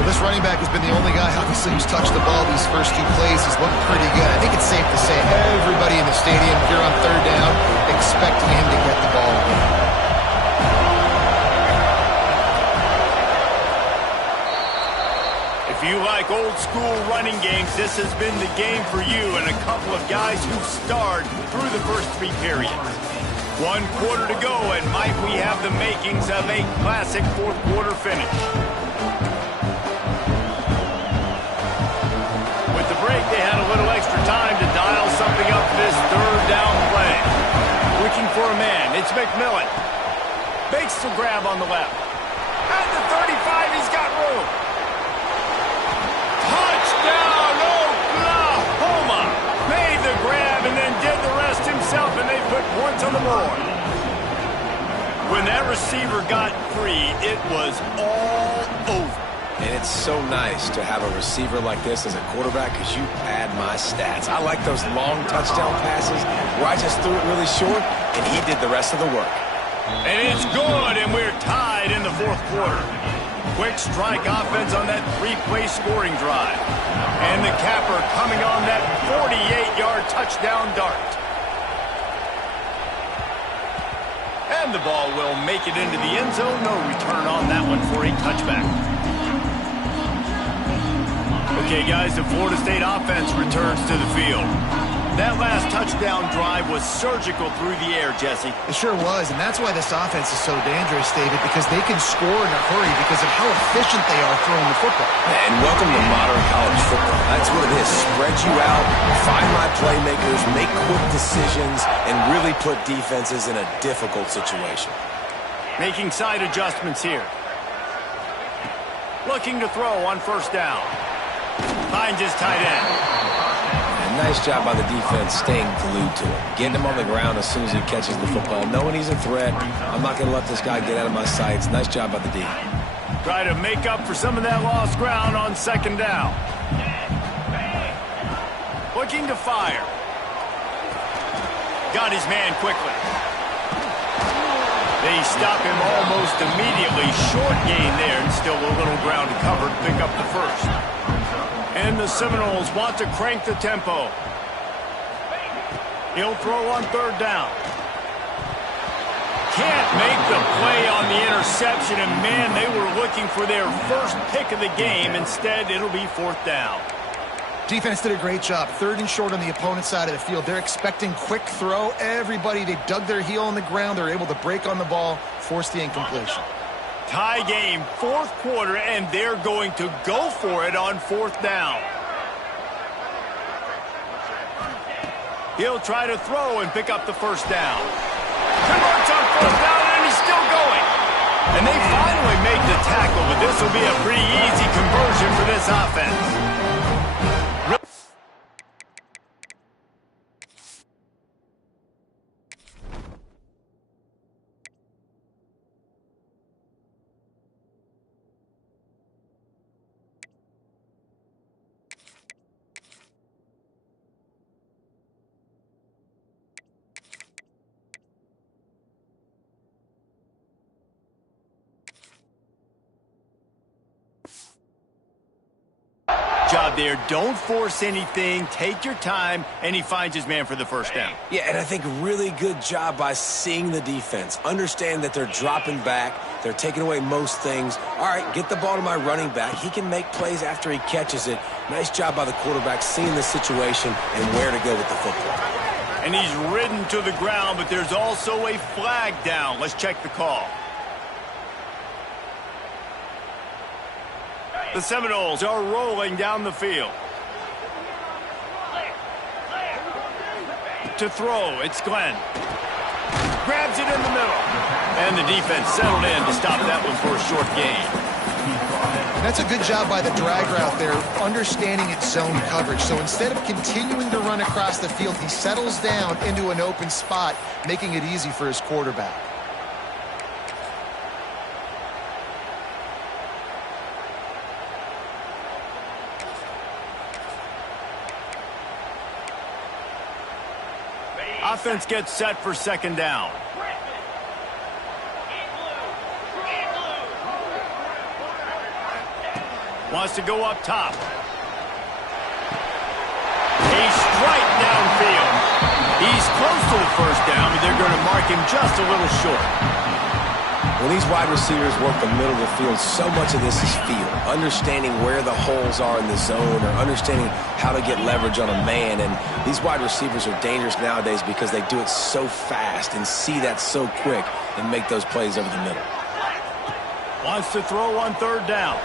Well, this running back has been the only guy, obviously, who's touched the ball these first two plays. He's looked pretty good. I think it's safe to say everybody in the stadium here on third down expecting him to get the ball again. If you like old-school running games, this has been the game for you and a couple of guys who've starred through the first three periods. 1 quarter to go, and might we have the makings of a classic fourth-quarter finish. With the break, they had a little extra time to dial something up this third down play. Looking for a man, it's McMillan. Makes the grab on the left. At the 35, he's got room. Touchdown, Oklahoma! Made the grab and then did the rest himself, and they put points on the board. When that receiver got free, it was all over. And it's so nice to have a receiver like this as a quarterback because you pad my stats. I like those long touchdown passes where I just threw it really short, and he did the rest of the work. And it's good, and we're tied in the fourth quarter. Quick strike offense on that 3-play scoring drive. And the capper coming on that 48-yard touchdown dart. And the ball will make it into the end zone. No return on that one for a touchback. Okay, guys, the Florida State offense returns to the field. That last touchdown drive was surgical through the air, Jesse. It sure was, and that's why this offense is so dangerous, David, because they can score in a hurry because of how efficient they are throwing the football. And welcome to modern college football. That's what it is. Spread you out, find my playmakers, make quick decisions, and really put defenses in a difficult situation. Making side adjustments here. Looking to throw on first down. Finds his tight end. Nice job by the defense staying glued to him. Getting him on the ground as soon as he catches the football. Knowing he's a threat, I'm not going to let this guy get out of my sights. Nice job by the D. Try to make up for some of that lost ground on second down. Looking to fire. Got his man quickly. They stop him almost immediately. Short gain there, and still a little ground to cover to pick up the first. And the Seminoles want to crank the tempo. He'll throw on third down. Can't make the play on the interception, and man, they were looking for their first pick of the game. Instead, it'll be fourth down. Defense did a great job. Third and short on the opponent's side of the field. They're expecting quick throw. Everybody, they dug their heel on the ground. They're able to break on the ball, force the incompletion. Tie game, fourth quarter, and they're going to go for it on fourth down. He'll try to throw and pick up the first down. Converts on fourth down, and he's still going. And they finally make the tackle, but this will be a pretty easy conversion for this offense. Job there. Don't force anything. Take your time, and he finds his man for the first down. Yeah, and I think really good job by seeing the defense. Understand that they're dropping back. They're taking away most things. All right, get the ball to my running back. He can make plays after he catches it. Nice job by the quarterback seeing the situation and where to go with the football. And he's ridden to the ground, but there's also a flag down. Let's check the call. The Seminoles are rolling down the field. To throw, it's Glenn. Grabs it in the middle. And the defense settled in to stop that one for a short gain. That's a good job by the drag route there, understanding its zone coverage. So instead of continuing to run across the field, he settles down into an open spot, making it easy for his quarterback. Offense gets set for second down. Wants to go up top. A strike downfield. He's close to the first down, but they're going to mark him just a little short. When these wide receivers work the middle of the field, so much of this is feel. Understanding where the holes are in the zone, or understanding how to get leverage on a man. And these wide receivers are dangerous nowadays because they do it so fast and see that so quick and make those plays over the middle. Wants to throw on third down.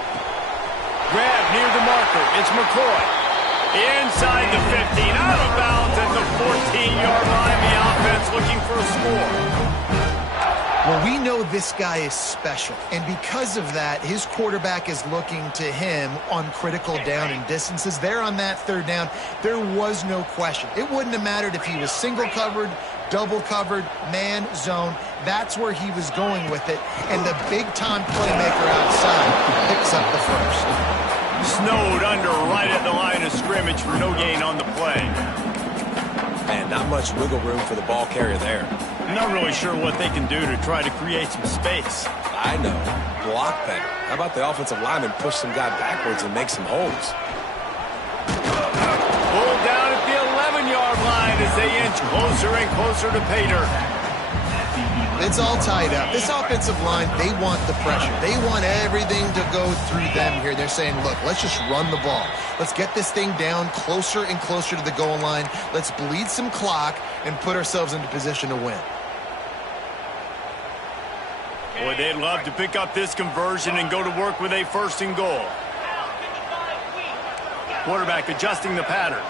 Grab near the marker. It's McCoy. Inside the 15, out of bounds at the 14-yard line. The offense looking for a score. Well, we know this guy is special, and because of that, his quarterback is looking to him on critical down and distances. There on that third down, there was no question. It wouldn't have mattered if he was single covered, double covered, man, zone. That's where he was going with it, and the big-time playmaker outside picks up the first. Snowed under right at the line of scrimmage for no gain on the play. And not much wiggle room for the ball carrier there. I'm not really sure what they can do to try to create some space. I know. Block better. How about the offensive lineman push some guy backwards and make some holes? Pulled down at the 11-yard line as they inch closer and closer to pay dirt. It's all tied up. This offensive line, they want the pressure. They want everything to go through them here. They're saying, look, let's just run the ball. Let's get this thing down closer and closer to the goal line. Let's bleed some clock and put ourselves into position to win. Boy, they'd love to pick up this conversion and go to work with a first and goal. Quarterback adjusting the pattern.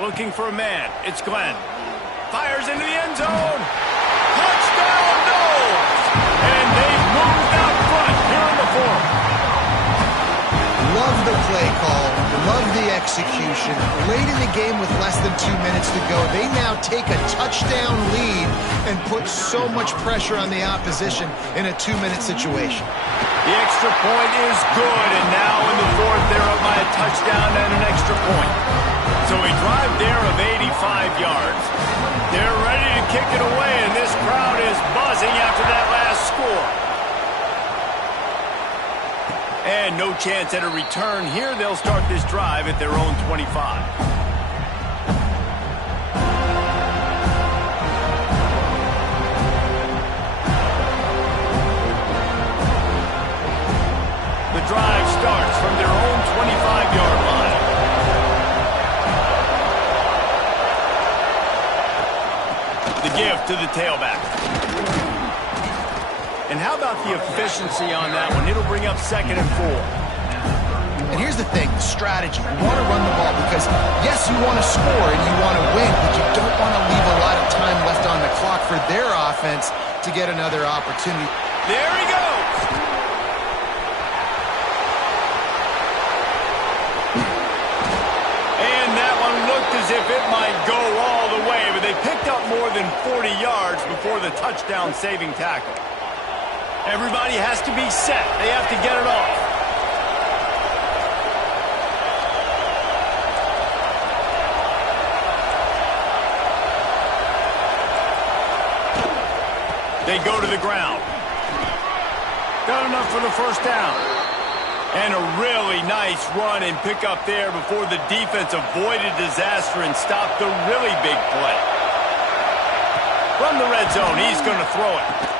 Looking for a man. It's Glenn. Fires into the end zone. Touchdown, Knowles! And they've moved out front here in the fourth. Love the play call. Love the execution. Late in the game with less than 2 minutes to go, they now take a touchdown lead and put so much pressure on the opposition in a 2-minute situation. The extra point is good, and now in the fourth, they're up by a touchdown and an extra point. So a drive there of 85 yards. They're ready to kick it away, and this crowd is buzzing after that last score. And no chance at a return here. They'll start this drive at their own 25. The drive starts from their own 25-yard line. The give to the tailback. And how about the efficiency on that one? It'll bring up 2nd and 4. And here's the thing, the strategy. You want to run the ball because, yes, you want to score and you want to win, but you don't want to leave a lot of time left on the clock for their offense to get another opportunity. There he goes. And that one looked as if it might go all the way, but they picked up more than 40 yards before the touchdown-saving tackle. Everybody has to be set. They have to get it off. They go to the ground. Got enough for the first down. And a really nice run and pick up there before the defense avoided disaster and stopped the really big play. From the red zone, he's going to throw it.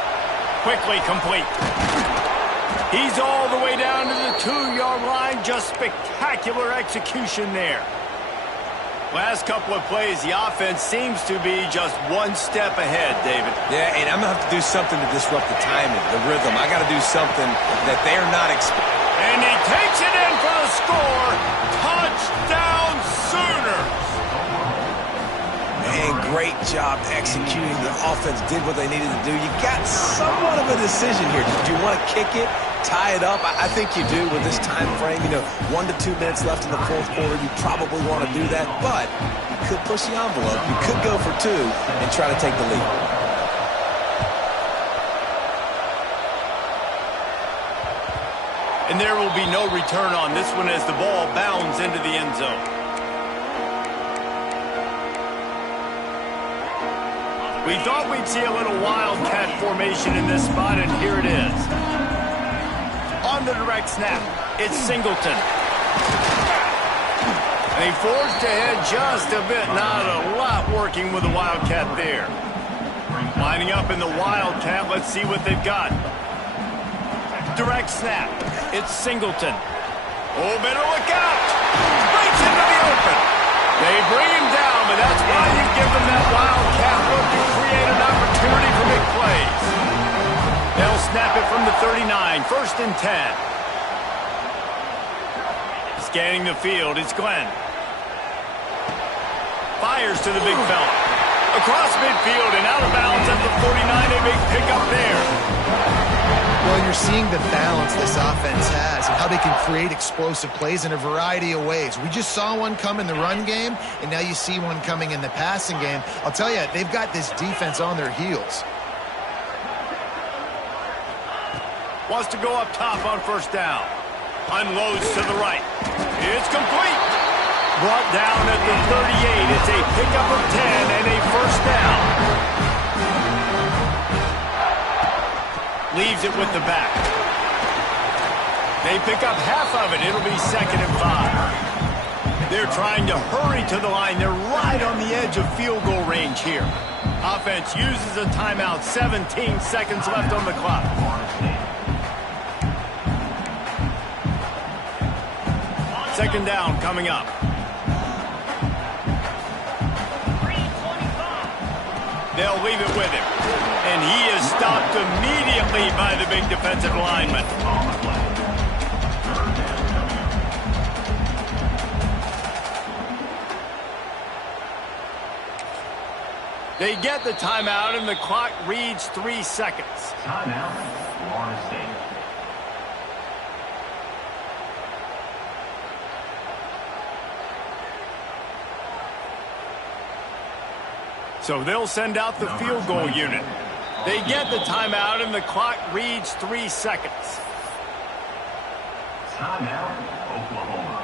Quickly complete. He's all the way down to the 2-yard line. Just spectacular execution there. Last couple of plays, the offense seems to be just one step ahead, David. Yeah, and I'm going to have to do something to disrupt the timing, the rhythm. I got to do something that they're not expecting. And he takes it in for the score. Touchdown Sooners. Man, great job executing. The offense did what they needed to do. You got somewhat of a decision here. Do you want to kick it, tie it up? I think you do with this time frame. 1 to 2 minutes left in the fourth quarter. You probably want to do that, but you could push the envelope. You could go for 2 and try to take the lead. And there will be no return on this one as the ball bounds into the end zone. We thought we'd see a little wildcat formation in this spot, and here it is. On the direct snap. It's Singleton. And he forged ahead just a bit. Not a lot working with the Wildcat there. Lining up in the Wildcat. Let's see what they've got. Direct snap. It's Singleton. Oh, better look out. Breaks into the open. They bring him down, but that's why you give them that Wildcat look to create an opportunity for big plays. They'll snap it from the 39. 1st and 10. Scanning the field, it's Glenn. Fires to the big fella. Across midfield and out of bounds at the 49. A big pickup there. Well, you're seeing the balance this offense has and how they can create explosive plays in a variety of ways. We just saw one come in the run game, and now you see one coming in the passing game. I'll tell you, they've got this defense on their heels. Wants to go up top on 1st down. Unloads to the right. It's complete. Brought down at the 38. It's a pickup of 10 and a 1st down. Leaves it with the back. They pick up half of it. It'll be 2nd and 5. They're trying to hurry to the line. They're right on the edge of field goal range here. Offense uses a timeout. 17 seconds left on the clock. Second down coming up. They'll leave it with him. And he is stopped immediately by the big defensive lineman. They get the timeout, and the clock reads 3 seconds. Timeout, Florida State. So they'll send out the field goal unit. They get the timeout, and the clock reads 3 seconds. Timeout, Oklahoma.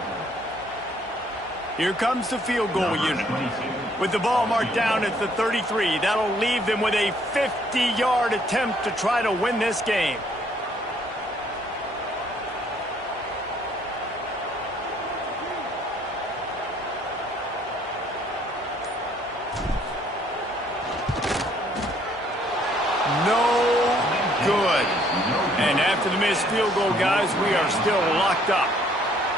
Here comes the field goal unit. With the ball marked down at the 33, that'll leave them with a 50-yard attempt to try to win this game. And after the missed field goal, guys, we are still locked up.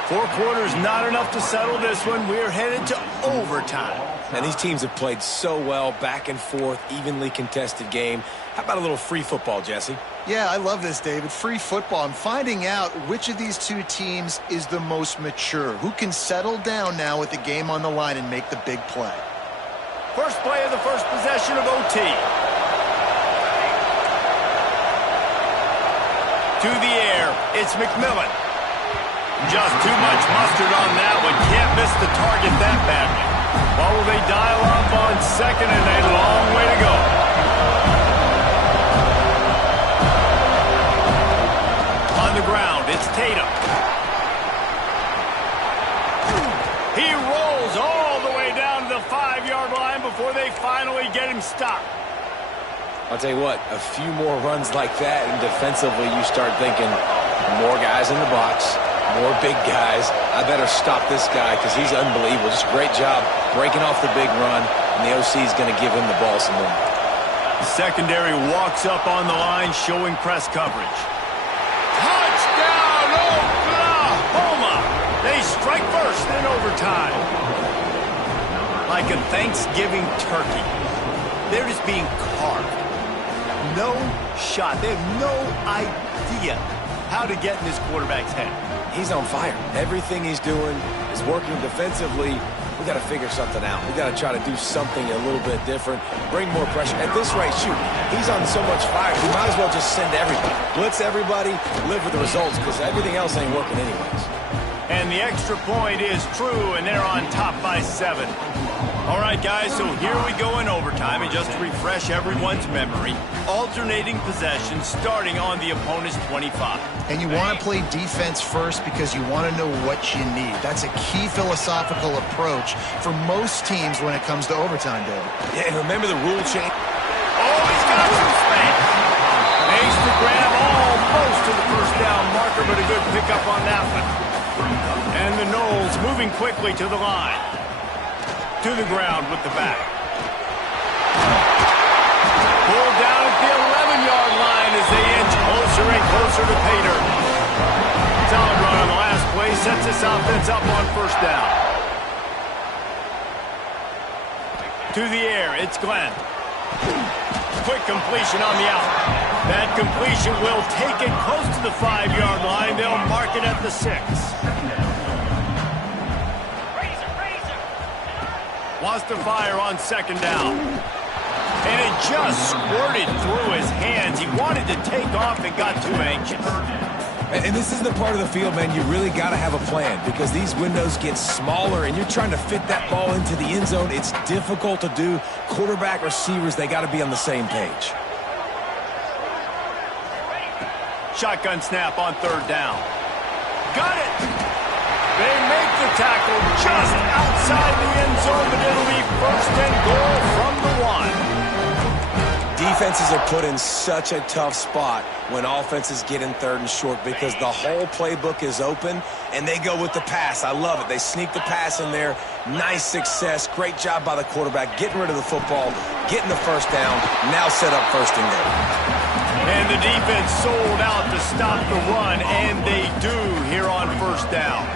4 quarters, not enough to settle this one. We're headed to overtime. And these teams have played so well, back and forth, evenly contested game. How about a little free football, Jesse? Yeah, I love this, David. Free football. I'm finding out which of these two teams is the most mature. Who can settle down now with the game on the line and make the big play? First play of the first possession of OT. To the air, it's McMillan. Just too much mustard on that one. Can't miss the target that badly. Well, will they dial up on 2nd and a long way to go? On the ground, it's Tatum. He rolls all the way down to the 5-yard line before they finally get him stopped. I'll tell you what, a few more runs like that, and defensively you start thinking, more guys in the box, more big guys. I better stop this guy because he's unbelievable. Just a great job breaking off the big run, and the OC is going to give him the ball some more. The secondary walks up on the line, showing press coverage. Touchdown, Oklahoma! They strike first in overtime. Like a Thanksgiving turkey. They're just being carved. No shot. They have no idea how to get in this quarterback's head. He's on fire. Everything he's doing is working defensively. We got to figure something out. We got to try to do something a little bit different, bring more pressure. At this rate, shoot, he's on so much fire, we might as well just send everybody. Blitz everybody, live with the results, because everything else ain't working anyways. And the extra point is true, and they're on top by 7. All right, guys, so here we go in overtime, and just to refresh everyone's memory, alternating possession starting on the opponent's 25. And you want to play defense first because you want to know what you need. That's a key philosophical approach for most teams when it comes to overtime, David. Yeah, and remember the rule change. Oh, he's got some space. Makes the grab almost to the first down marker, but a good pickup on that one. And the Noles moving quickly to the line. To the ground with the back. Pulled down at the 11-yard line as they inch closer and closer to pay dirt. Solid run on the last play sets this offense up on first down. To the air, it's Glenn. Quick completion on the out. That completion will take it close to the 5-yard line. They'll mark it at the 6. Wants to fire on second down. And it just squirted through his hands. He wanted to take off and got too anxious. And this is the part of the field, man, you really got to have a plan because these windows get smaller and you're trying to fit that ball into the end zone. It's difficult to do. Quarterback, receivers, they got to be on the same page. Shotgun snap on third down. Got it! They make the tackle just outside the end zone, but it'll be first and goal from the 1. Defenses are put in such a tough spot when offenses get in third and short because the whole playbook is open and they go with the pass. I love it. They sneak the pass in there. Nice success. Great job by the quarterback getting rid of the football, getting the first down, now set up first and goal. And the defense sold out to stop the run, and they do here on first down.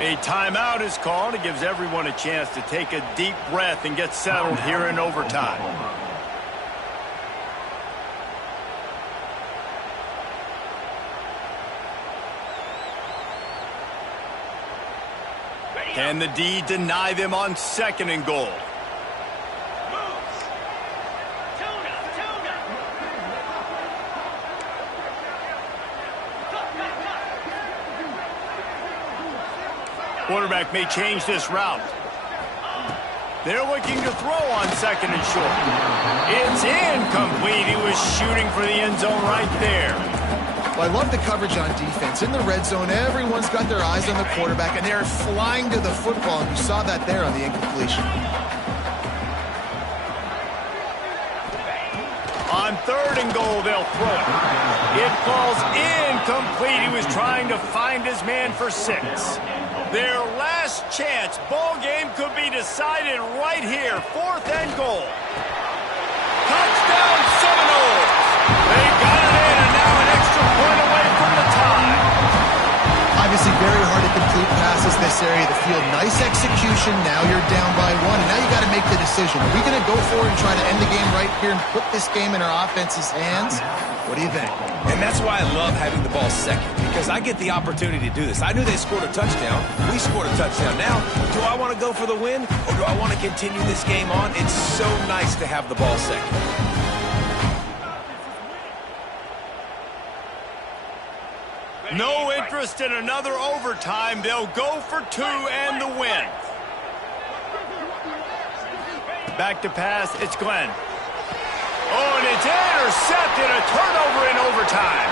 A timeout is called. It gives everyone a chance to take a deep breath and get settled here in overtime. Can the D deny them on second and goal? Quarterback may change this route. They're looking to throw on second and short. It's incomplete. He was shooting for the end zone right there. Well, I love the coverage on defense. In the red zone, everyone's got their eyes on the quarterback, and they're flying to the football, and you saw that there on the incompletion. On third and goal, they'll throw it. It falls incomplete. He was trying to find his man for 6. Their last chance. Ball game could be decided right here. 4th and goal. Touchdown Seminoles. They got it in, and now an extra point away from the tie. Obviously very hard to complete passes this area of the field. Nice execution. Now you're down by 1, and now you got to make the decision. Are we going to go for it and try to end the game right here and put this game in our offense's hands? What do you think? And that's why I love having the ball second, because I get the opportunity to do this. I knew they scored a touchdown. We scored a touchdown. Now, do I want to go for the win, or do I want to continue this game on? It's so nice to have the ball second. No interest in another overtime. They'll go for 2 and the win. Back to pass. It's Glenn. Oh, and it's intercepted. A turnover in overtime.